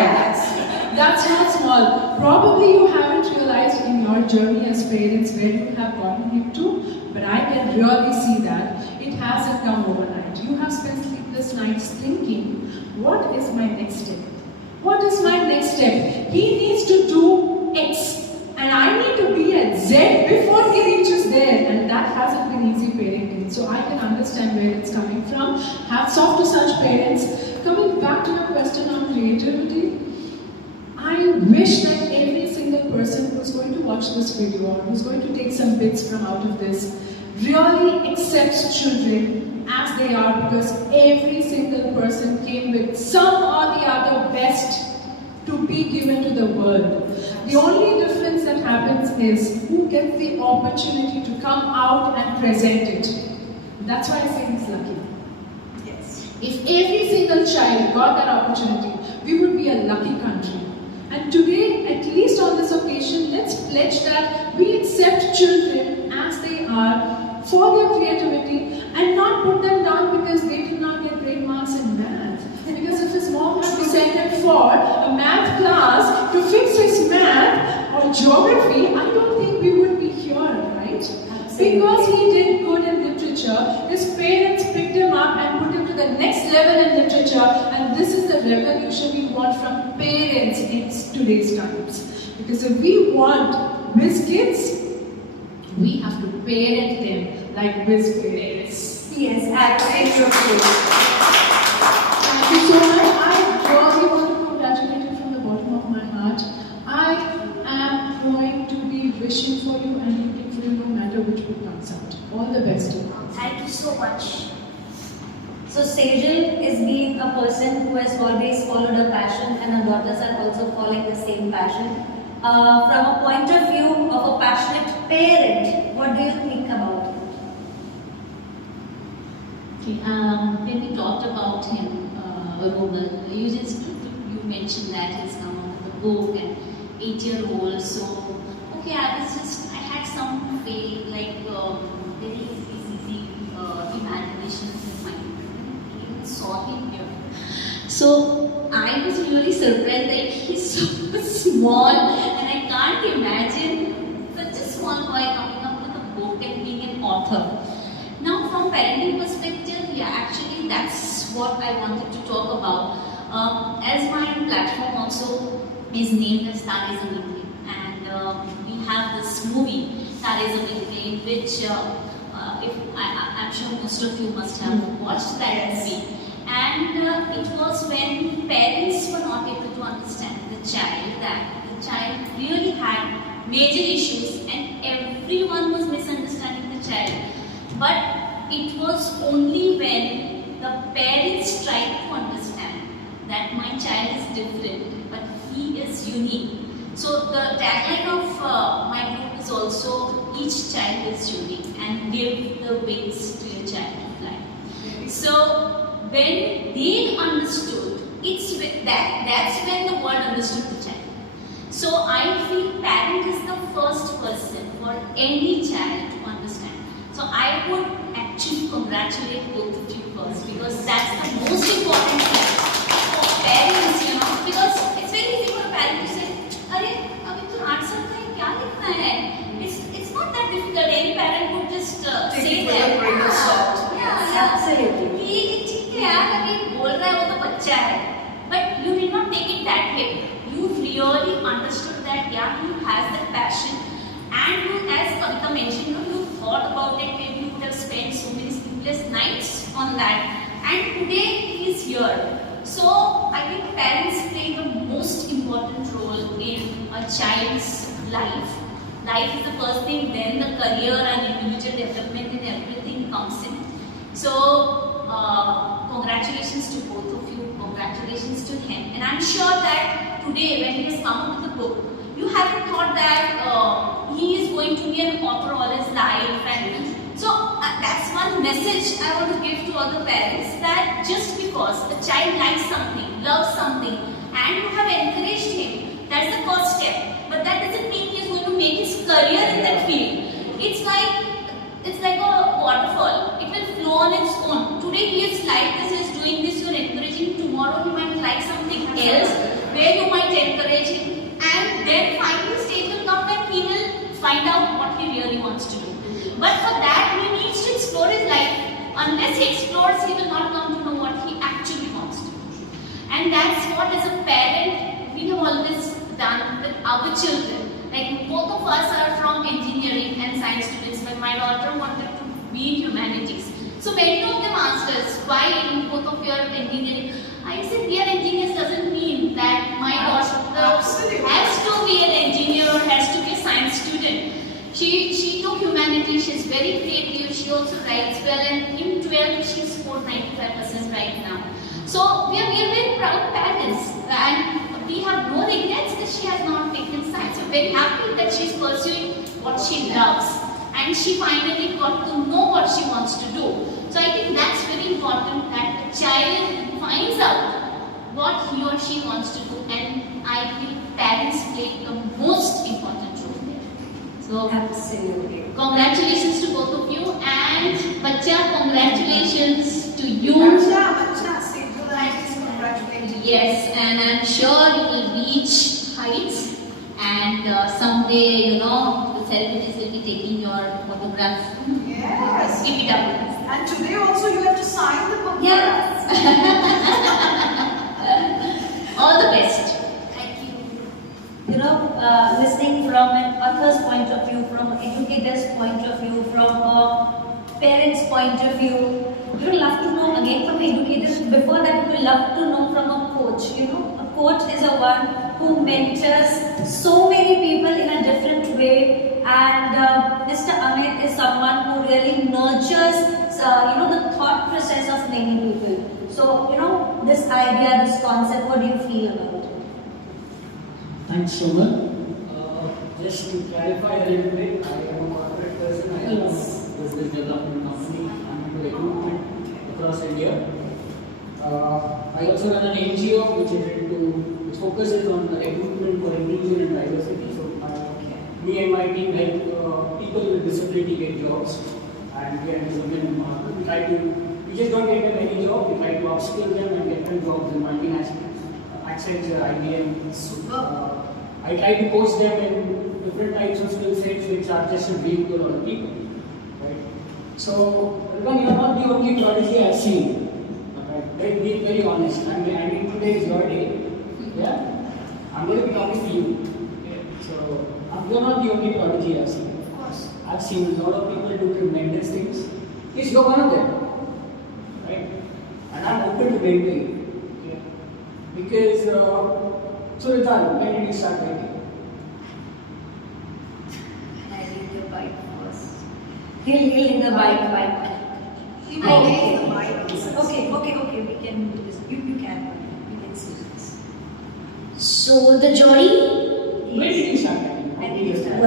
That's not small. Probably you haven't realized in your journey as parents where you have gotten him to, but I can really see that it hasn't come overnight. You have spent sleepless nights thinking, what is my next step? What is my next step? He needs to do X. And I need to be at Z before he reaches there, and that hasn't been easy parenting. So I can understand where it's coming from. hats off to such parents. Coming back to your question on creativity, I wish that every single person who's going to watch this video or who's going to take some bits from out of this really accepts children as they are, because every single person came with some or the other best to be given to the world. The only difference that happens is who gets the opportunity to come out and present it. That's why I say he's lucky. Yes. If every single child got that opportunity, we would be a lucky country. And today, at least on this occasion, let's pledge that we accept children as they are for their creativity and not put them down because they did not get great marks in math. Because if his mom had to send him for a math class to fix his math or geography, I don't think we would be here, right? Because he did good in literature, his parents picked him up and put him to the next level in literature, and this is the revolution we want from parents in today's times. Because if we want whiz kids, we have to parent them like whiz parents. Yes, absolutely. Thank you so much. I really want to congratulate you from the bottom of my heart. I am going to be wishing for you and rooting for you no matter which book comes out. All the best to you. Thank you so much. So Sejal is being a person who has always followed a passion, and her daughters are also following the same passion. From a point of view of a passionate parent, what do you think about it? Okay, when we talked about him, Roman, you mentioned that he's come out with a book and 8-year-old. So, okay, I had some faith, like very easy imagination in my mind. I even saw him here. So I was really surprised that he's so small, and I can't imagine such a small boy coming up with a book and being an author. Now, from parenting perspective, yeah, actually that's what I wanted to talk about. As my platform also is named as Tare Zameen Pe, and we have this movie Tare Zameen Pe, in which I'm sure most of you must have watched that movie. And it was when parents were not able to understand the child, that the child really had major issues and everyone was misunderstanding the child. But it was only when the parents tried to understand that my child is different, but he is unique. So the tagline of my group is also, each child is unique, and give the wings to your child to fly. So when they understood, that's when the world understood the child. So I feel parent is the first person for any child to understand. So I would actually congratulate both of you first, because that's the most important thing for parents, because it's very easy for a parent to say, "Arey, abhi tu answer hai, kya likhna hai?" It's not that difficult. Any parent would just say that. Absolutely. But you did not take it that way. You really understood that, yeah, he has that passion, and you, as Kavita mentioned, you thought about it. Maybe you would have spent so many sleepless nights on that, and today he is here. So I think parents play the most important role in a child's life. Life is the first thing, then the career and individual development and everything comes in. So congratulations to both of you, congratulations to him. And I'm sure that today when he has come up with the book, you haven't thought that he is going to be an author all his life. And so that's one message I want to give to all the parents, that just because a child likes something, loves something, and you have encouraged him, that's the first step. But that doesn't mean he is going to make his career in that field. It's like a waterfall. It will flow on its own. Today he is like this, he is doing this, you are encouraging. Tomorrow he might like something else where you might encourage him. And then finally stage will come when he will find out what he really wants to do. But for that he needs to explore his life. Unless he explores, he will not come to know what he actually wants to do. And that's what, as a parent, we have always done with our children. Like, both of us are from engineering and science students, but my daughter wanted to be in humanities. So many of them asked us, why in both are engineering. I said we are engineers doesn't mean that my daughter has to be an engineer or has to be a science student. She took humanity, she's very creative, she also writes well, and in 12 she scored 95% right now. So we are very proud parents, and we have no regrets that she has not taken science. We're very happy that she's pursuing what she loves, and she finally got to know what she wants to do. So I think that's very important, that the child finds out what he or she wants to do, and I feel parents play the most important role there. So Absolutely. congratulations to both of you, and Bacha, congratulations to you. Bacha, say to the ladies, congratulations. Yes, and I'm sure you will reach heights, and someday, the celebrities will be taking your photograph. Yes. Keep it up. And today also you have to sign the book. Yes. All the best. Thank you. Listening from an author's point of view, from an educator's point of view, from a parent's point of view, you would love to know again from educators. Before that, we would love to know from a coach. A coach is a one who mentors so many people in a different way, and Mr. Amit is someone who really nurtures, the thought process of many people. So, this idea, this concept, what do you feel about it? Thanks so much. Just to clarify a little bit, I am a corporate person. I have a business development company. I'm into recruitment across India. I also run an NGO which focuses on the recruitment for inclusion and diversity. So me and my team help people with disability get jobs, and we are in the women market. We just don't get them any job. We try to upskill them and get them jobs in multinationals. Accenture, IBM. Super. I try to coach them in different types of skill sets which are just a dream to a lot of people. Right? So, Ridhhaan, you are not the only prodigy I've seen. Okay? Being very honest. I mean, today is your day. Yeah? I'm going to be talking to you. Okay? So, you're not the only prodigy I've seen. Of course. I've seen a lot of people do tremendous things. Yes, you're one of them. Right? And I'm open to mentor you. Okay? Because, so Ridhhaan, when did you start writing? I read the bike first. He'll need the bike. He will take the mic. Okay, we can do this. You can see this. So the journey, When did you start writing? I think you start.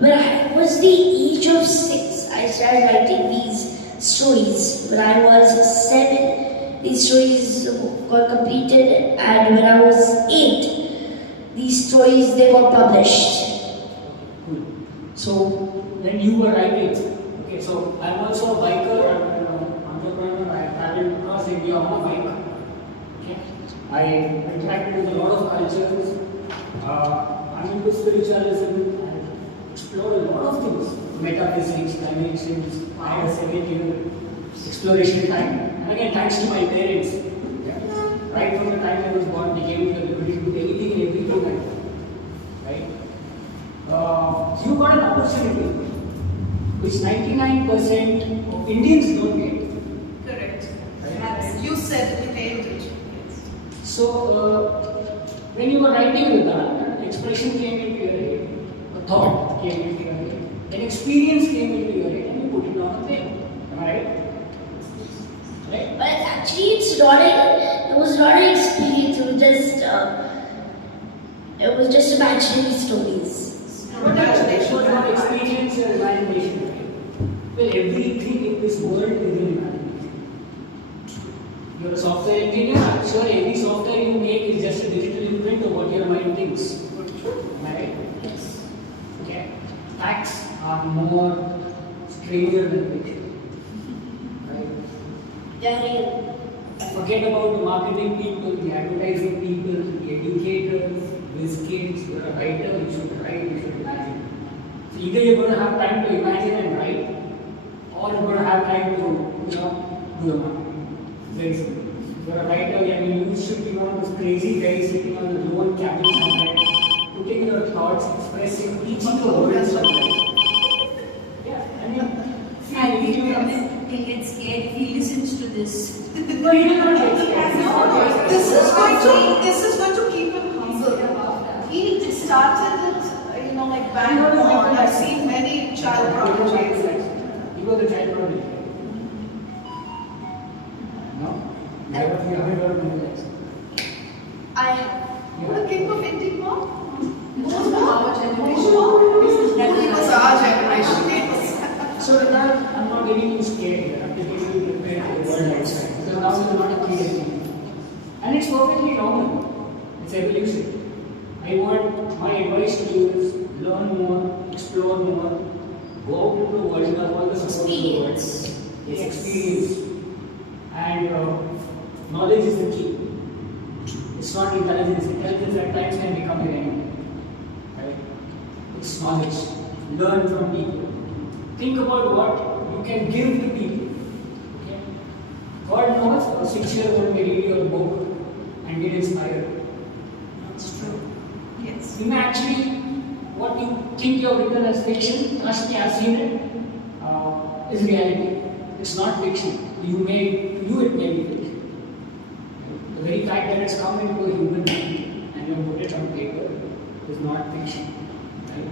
when I was the age of 6, I started writing these stories. When I was 7, these stories got completed, and when I was 8, these stories they were published. Cool. So when you were writing, okay, so I'm also a biker, I'm an entrepreneur, I traveled across India on a bike. Okay. I interacted with a lot of cultures. I'm into spiritualism, I explore a lot of things. Metaphysics, dimensions, I had a 7-year exploration time. And again, thanks to my parents. Right from the time I was born, they gave me the liberty to do anything and everything I do. Right? You got an opportunity which 99% of Indians don't get. Correct. Right? You said it, nailed it. So, when you were writing with that, an expression came into your head, a thought came into your head, an experience came into your head, and you put it on a paper. Am I right? Right? But actually, it was not an experience. It was just imaginary stories. Congratulations. What about experience or imagination? Right? Well, everything in this world is an imagination. You're a software engineer, I'm sure every software you make is just a digital imprint of what your mind thinks. Am I right? Yes. Okay. Facts are more stranger than fiction. Right? Yeah, real. Forget about the marketing people, the advertising people, the educators, these kids. You're a writer, you should write, you should imagine. So either you're going to have time to imagine and write, or you're going to have time to, do the marketing. Very simple. If you're a writer, I mean, you should be one of those crazy guys sitting on the lone cabin somewhere, putting your thoughts, expressing each of the words of life. Yeah, I mean, I think he'll get scared if he listens to this. No, he will not get This is going to keep him humble. He started it, like bang on. I've seen many child prodigies. He was a child prodigy. No? Never heard of that. I have. You were the king of Indian pop? Most of our generation. He was our generation. So Ridhaan, I'm not getting you scared here. I'm getting you prepared for the world outside. Because now you're not a kid anymore. And it's perfectly normal. It's evolution. I want my advice to you is learn more, explore more, go out into the world and have all the support of the world. It's experience. And knowledge is the key. It's not intelligence. Intelligence at times can become your enemy. Right? It's knowledge. Learn from people. Think about what you can give to people. Okay? God knows a 6-year-old may read your book and get inspired. That's true. Yes. You may actually, what you think you have written as fiction, trust me, I've seen it, is reality. It's not fiction. To you it may be fiction. The very fact that it's come into a human mind and you put it on paper is not fiction. Right?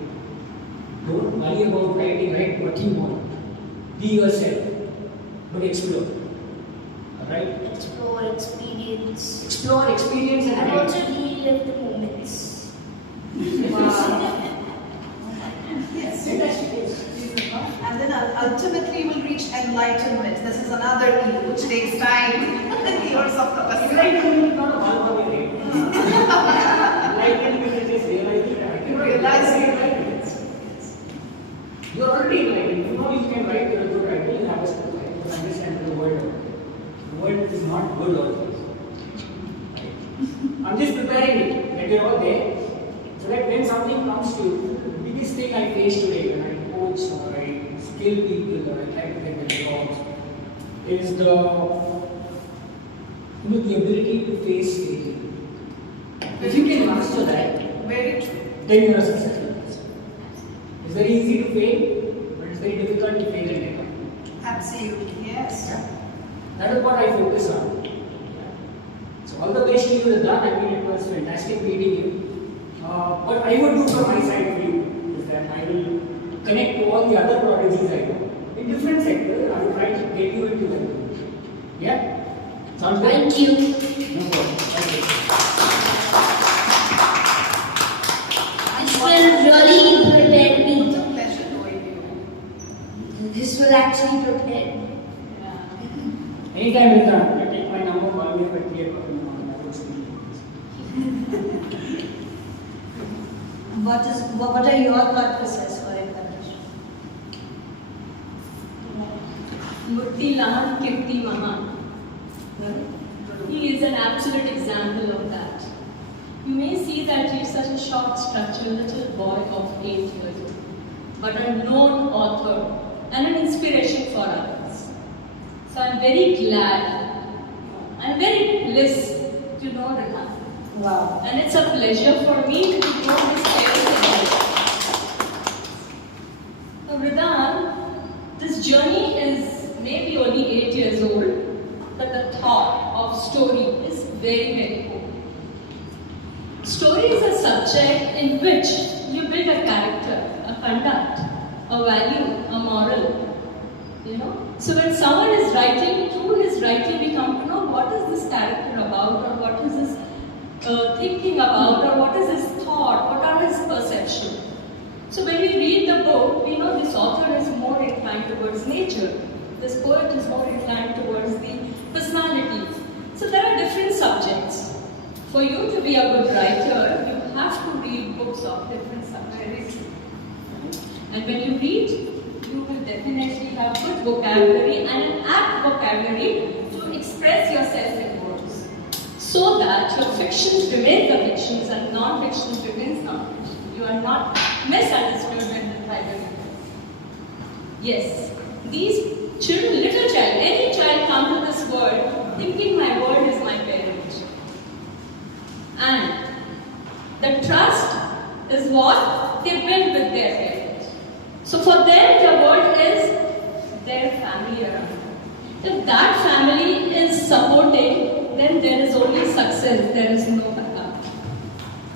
Don't worry about writing, write what you want. Be yourself, but explore. Alright? Explore, experience. Explore, experience, and And write. also relive the moments. Yes. Yes. And then ultimately you will reach enlightenment. This is another E, which takes time. Years of tapasya. Enlightenment is not a one way. Enlightenment is just realizing that I can Realizing. You are already enlightened. You know you can write, you are a good writer, you have a skill, you can understand the world. The world is not good always. I'm just preparing it, that you're all there. So that when something comes to you, the biggest thing I face today when I coach or I skill people or I try to get them jobs is the ability to face failure. If you can master that, Very true. then you are successful. It's very easy to fail, but it's very difficult to fail and get on. Absolutely. Yes. That is what I focus on. So all the best to you, Ridhaan. I mean, it was fantastic meeting you. What I would do from my side for you is that I will connect to all the other prodigies I know in different sectors. I will try to get you into them. Yeah? Sounds good? Thank you. No problem. Okay. This will really prepare me. It's a pleasure knowing you. This will actually prepare me. Anytime, Ridhaan. You take my number, call me at 3 o'clock in the morning. I will see you. What are your thought process for it, Kamesh? Murti Lahan Kirti Mahan. He is an absolute example of that. You may see that he is such a short, structured little boy of 8 years old, but a known author and an inspiration for others. So I'm very glad, I'm very blessed to know Ridhaan. Wow. And it's a pleasure for me to know his parents. So Ridhaan, this journey is maybe only 8 years old, but the thought of story is very, very old. Story is a subject in which you build a character, a conduct, a value, a moral. So when someone is writing, through his writing we come to know what is this character about, or what is his thinking about, or what is his thought, what are his perception. So when we read the book, we know this author is more inclined towards nature. This poet is more inclined towards the personality. So there are different subjects. For you to be a good writer, you have to read books of different subjects. And when you read, you will definitely have good vocabulary and an apt vocabulary to express yourself in words. So that your fictions remain the fictions and non-fiction remains non-fiction. You are not misunderstood when the title is. Yes, these children, little child, any child come to this world thinking my world is my parent. And the trust is what they build with their parents. So for them, the world is their family around them. If that family family is supporting, then there is only success, there is no backup.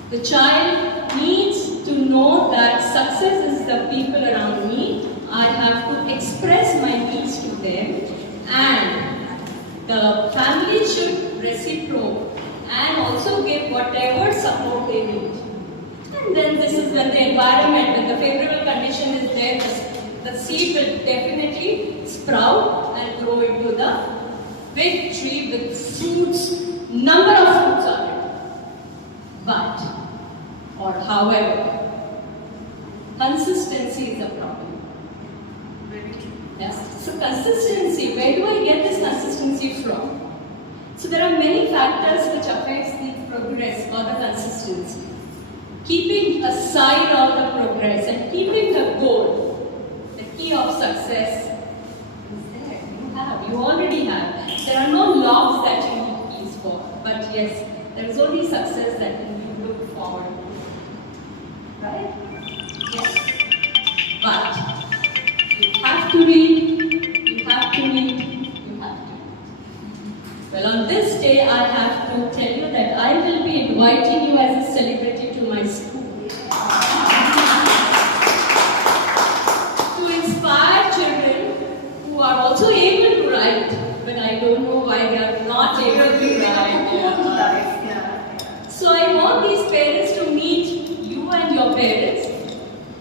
The child needs to know that success is the people around me. I have to express my needs to them, and the family should reciprocate and also give whatever support they need. And then this is when the environment, when the favorable condition is there, the seed will definitely sprout and grow into the big tree with fruits, number of fruits on it. But, or however, consistency is a problem. Yes. So consistency, where do I get this consistency from? So there are many factors which affects the progress or the consistency. Keeping aside all the progress and keeping the goal, the key of success is there. You already have. There are no logs that you need keys for. But yes, there is only success that you look forward to. Right? Yes. But you have to read, you have to read, you have to. Well, on this day, I have to tell you that I will be inviting you as a celebrity to my school. To inspire children who are also able to write, but I don't know why they are not able to write. So I want these parents to meet you and your parents,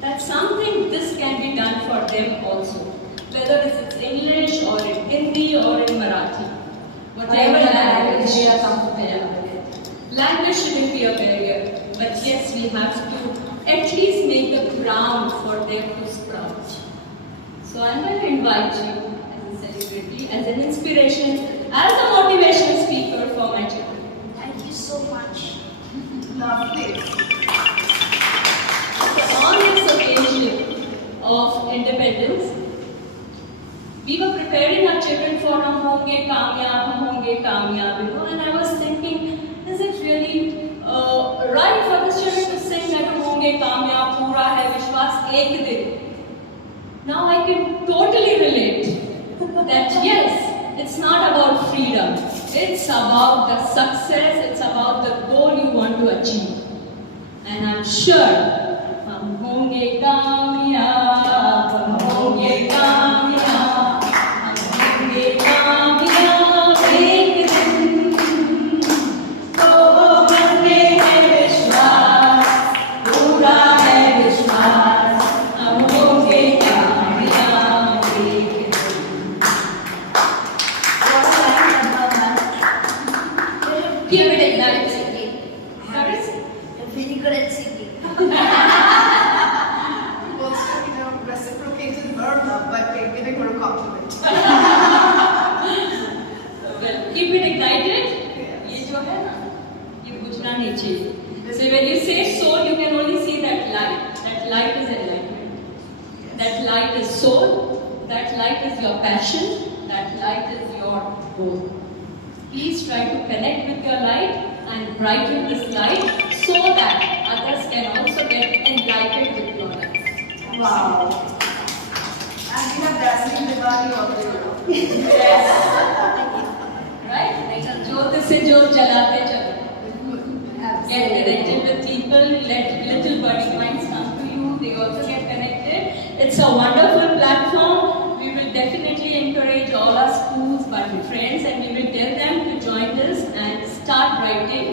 that something this can be done for them also. Whether it's English or in Hindi or in Marathi. Whatever language they are comfortable with. Language shouldn't be a barrier. But yes, we have to at least make the ground for them to sprout. So I'm going to invite you as a celebrity, as an inspiration, as a motivational speaker for my children. Thank you so much. Lovely. On this occasion of independence, we were preparing our children for hum honge kamyab, you know, and I was thinking, is it really right for the children to sing that hum honge kamyab, pura hai vishwas ek din? Now I can totally relate that yes, it's not about freedom, it's about the success, it's about the goal you want to achieve. And I'm sure hum honge kamyab, hum honge kamyab, hum honge kamyab ek din. Oh, मन में है विश्वास, पूरा है विश्वास, हम होंगे कामयाब एक दिन. Give it a night. Sorry? You're very good at singing. Also, reciprocated her love by giving her a compliment. Well, keep it ignited. ये जो है ना, ये बुझना नहीं चाहिए. So when you say soul, you can only see that light. That light is enlightenment. That light is soul. That light is your passion. That light is your goal. Please try to connect with your light and brighten this light so that others can also get enlightened with your light. Wow. And we have dazzling Diwali already. Yes. Right? Jyot se jyot jalate chalo. Get connected with people, let little birdie minds come to you, they also get connected. It's a wonderful platform. We will definitely encourage all our schools, but friends, and we will tell them to join this and start writing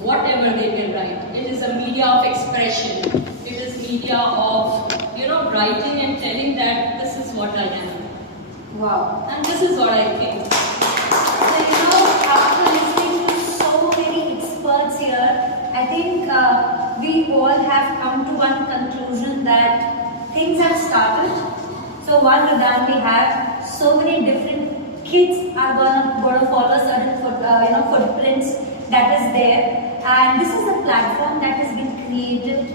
whatever they can write. It is a media of expression. It is media of, writing and telling that this is what I am. Wow. And this is what I think. So, after listening to so many experts here, I think we all have come to one conclusion that things have started. So, one Ridhaan, we have so many different kids are going to follow certain footprints that is there, and this is a platform that has been created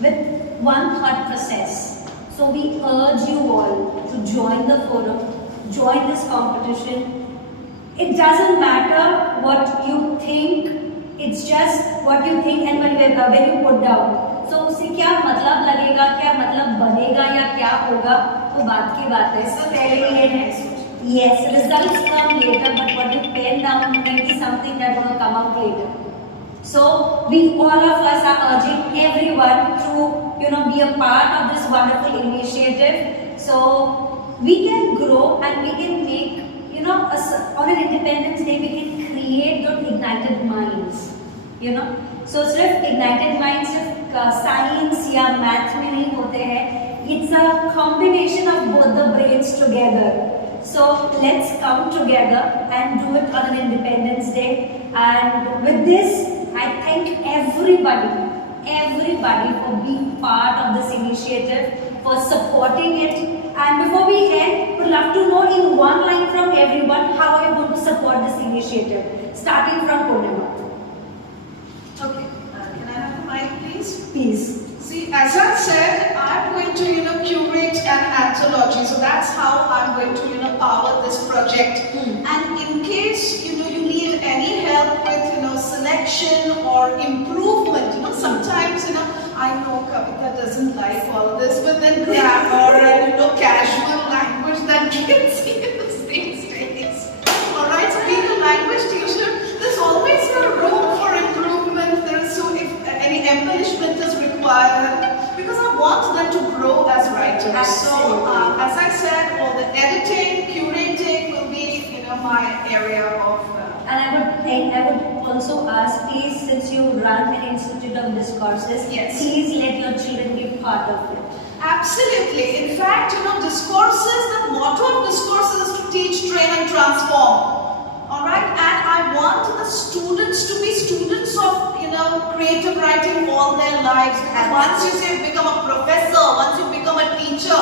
with one thought process. So we urge you all to join the forum, join this competition. It doesn't matter what you think, it's just what you think and when you put down. So उससे क्या मतलब लगेगा, क्या मतलब बनेगा या क्या होगा, वो बात की बात है. So पहले ये है Yes, results come later, but what you pen down may be something that will come out later. So we all of us are urging everyone to be a part of this wonderful initiative. So we can grow and we can make on an Independence Day we can create those ignited minds. So सिर्फ ignited minds सिर्फ science या math में नहीं होते हैं. It's a combination of both the brains together. So let's come together and do it on an Independence Day. And with this, I thank everybody for being part of this initiative, for supporting it. And before we end, we'd love to know in one line from everyone, how are you going to support this initiative? Starting from Pune. Okay, can I have the mic, please? Please. See, as I said, I'm going to, curate an anthology. So that's how I'm going to, power this project. And in case, you need any help with, selection or improvement, sometimes, I know Kavita doesn't like all this, but then grammar and, casual language that gets used these days. Alright, so being a language teacher, there's always room for improvement. So if any embellishment is required, because I want them to grow as writers. Absolutely. So as I said, all the editing, curating will be, my area of. And I would also ask, please, since you run an Institute of Discourses, yes, please let your children be part of it. Absolutely. In fact, discourses, the motto of discourses is to teach, train and transform. Alright, and I want the students to be students of, creative writing all their lives. And once you say become a professor, once you become a teacher,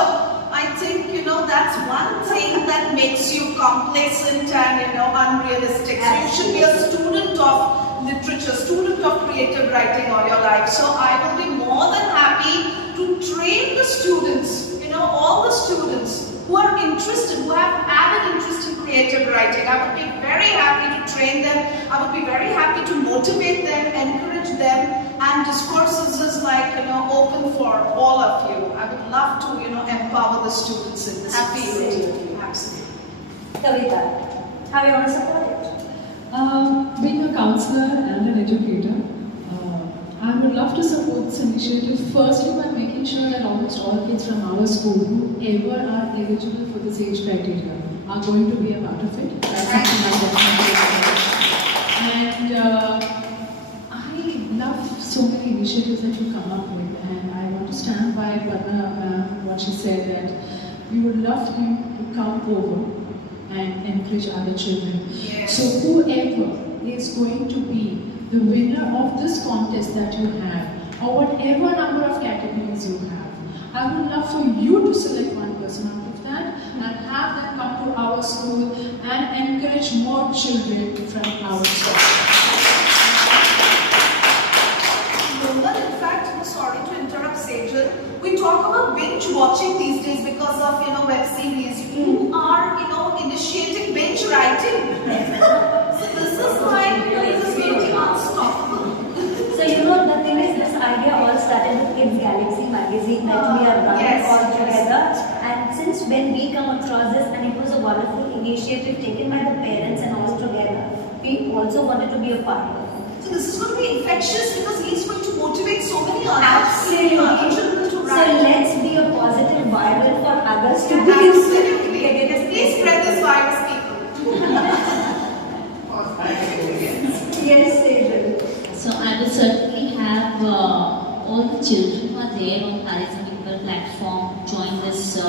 I think, that's one thing that makes you complacent and, unrealistic. So you should be a student of literature, student of creative writing all your life. So I will be more than happy to train the students, all the students who are interested, who have avid interest in creative writing. I would be very happy to train them. I would be very happy to motivate them, encourage them. And discourses is like, open for all of you. I would love to, empower the students in this field. Absolutely. Kavita, how you want to support it? Being a counselor and an educator, I would love to support this initiative firstly by making sure that almost all kids from our school, whoever are eligible for this age criteria, are going to be a part of it. That's something I definitely and I love so many initiatives that you come up with, and I want to stand by what she said, that we would love you to come over and encourage other children. Yes. So whoever is going to be the winner of this contest that you have, or whatever number of categories you have, I would love for you to select one person out of that and have them come to our school and encourage more children from our school. In fact, sorry to interrupt, Sejal. We talk about binge watching these days because of web series. You are initiating binge writing. So this is like really unstoppable. So the thing is, this idea all started with Kids Galaxy magazine that we are running all together. And since when we come across this, and it was a wonderful initiative taken by the parents and all together, we also wanted to be a part of it. So this is going to be infectious because he's going to motivate so many others. Absolutely. To So write. let's be a positive viral for others to be. Absolutely. Please spread this virus, people. Yes, Sejal. So I will certainly have all the children who are there on Charismatic platform join this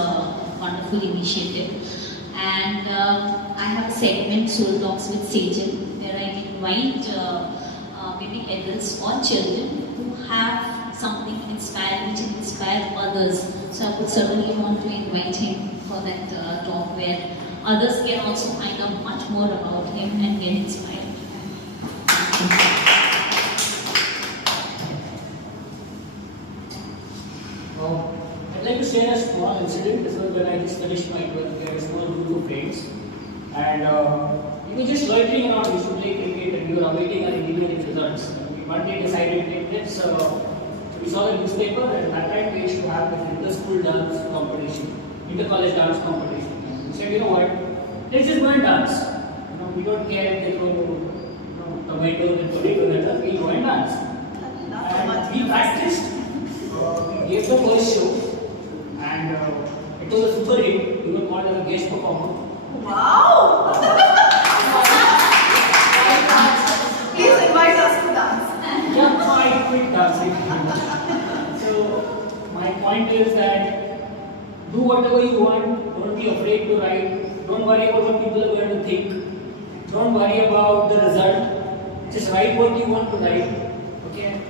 wonderful initiative. And I have a segment, Soul Talks with Sejal, where I invite maybe adults or children who have something inspiring which inspire others. So I would certainly want to invite him for that talk where others can also find out much more about him and get inspired. I'd like to share a small incident. This was when I just finished my 12th year, a small group of friends. And we were just loitering around, we used to play cricket and we were awaiting our engineering results. One day decided we saw the newspaper and at that time we used to have the inter-school dance competition, inter-college dance competition. And we said, you know what, let's just go and dance. We don't care if they throw tomatoes and potatoes, we go and dance. And we practiced, we gave the first show, and it was a super hit. We were called as a guest performer. Wow! Please invite us to dance. Yeah, I quit dancing. So, my point is that do whatever you want, don't be afraid to write, don't worry about what people are going to think, don't worry about the result, just write what you want to write, okay?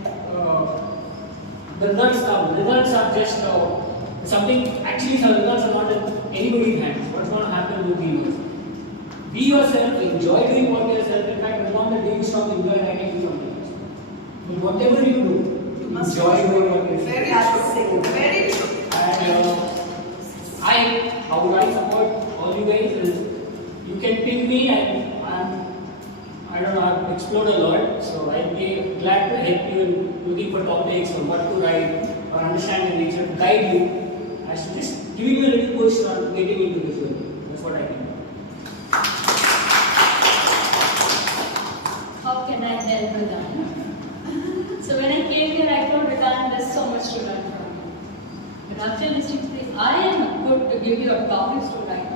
The results come, results are just something, actually the results are not in anybody's hands. What's going to happen will be yours. Be yourself, enjoy doing what yourself, in fact, as long as you stop enjoying writing, do something else. But whatever you do, enjoy doing what yourself. Very true. Very true. And how would I support all you guys is you can ping me, and I don't know, I've explored a lot, so I'll be glad to help you in looking for topics or what to write or understand the nature, guide you as to just giving you a little push on getting into this world. That's what I can do. How can I help Ridhaan? So when I came here, I thought Ridhaan, there's so much to learn from you. But after listening to this, I am good to give you a topic to write on.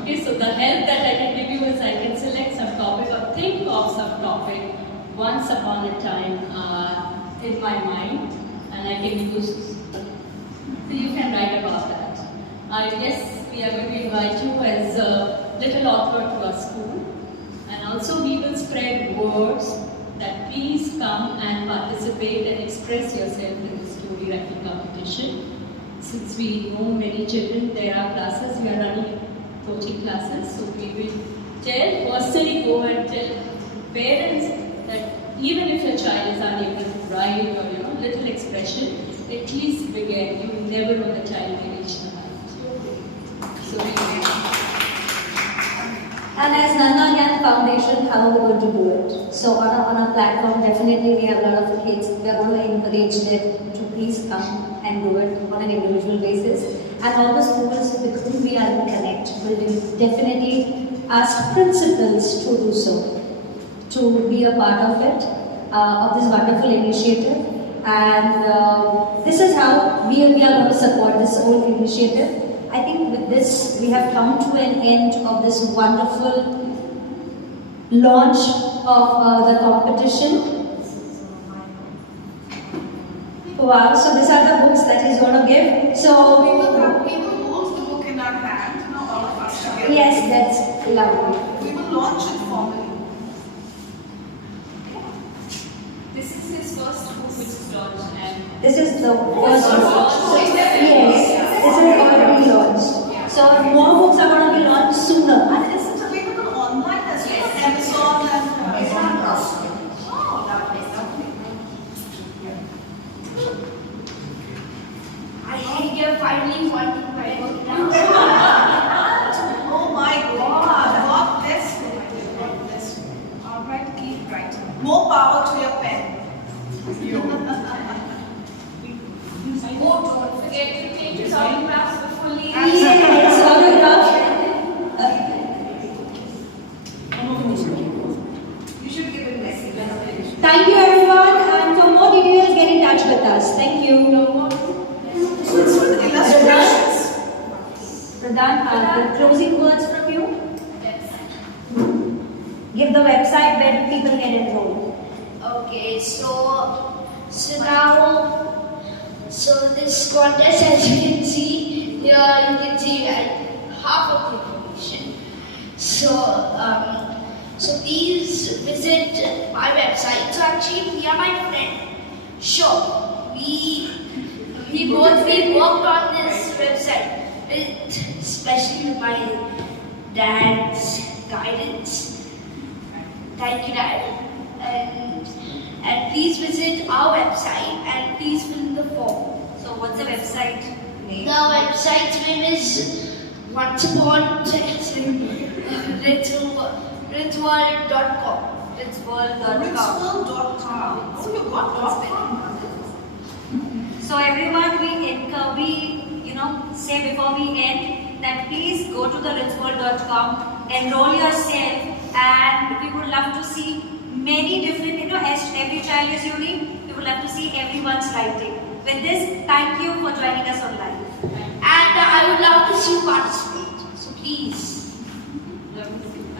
Okay, so the help that I can give you is I can select some topic or think of some topic once upon a time in my mind, and I can use. So you can write about that. I guess we are going to invite you as a little author to our school, and also we will spread words that please come and participate and express yourself in the story writing competition. Since we know many children, there are classes, we are running coaching classes, so we will personally go and tell parents that even if your child is unable to write or little expression, at least begin. You will never know the child will reach the height. So we And as Nana Gyan Foundation, how are we going to do it? So on a platform, definitely we have a lot of kids. We are going to encourage them to please come and do it on an individual basis. And all the schools with whom we are in connect will definitely ask principals to do so, to be a part of it, of this wonderful initiative. And this is how we are going to support this whole initiative. I think with this, we have come to an end of this wonderful launch of the competition. Wow, so these are the books that he's going to give. So we will hold the book in our hand, all of us together. Yes, that's lovely. We will launch it formally. This is his first book which is launched, and this is the first one. Yes, this is already launched. So more books are going to be launched sooner. And is it available online as well? Amazon and I think you're finally wanting my book now. Oh my God! God bless you, my dear. God bless you. All right, keep writing. More power to your pen. Oh, don't forget to take your autographs before leaving. Yes, autograph. You should give a blessing. Thank you everyone, and for more details get in touch with us. Thank you. Illustrations. Pradhan, the closing words from you? Yes. Give the website where people get enrolled. Okay, so now, this contest, as you can see here, you can see half of the information. So please visit my website. So actually, we are my friend. Sure, we worked on this website, especially with my dad's guidance. Thank you, Dad. And please visit our website and please fill in the form. So what's the website name? The website's name is onceupon Ridhworld.com. Ritzworld.com. Oh, you got .com. So everyone, we say before we end that please go to the ritzworld.com, enroll yourself, and we would love to see many different, as every child is unique, we would love to see everyone's writing. With this, thank you for joining us online. And I would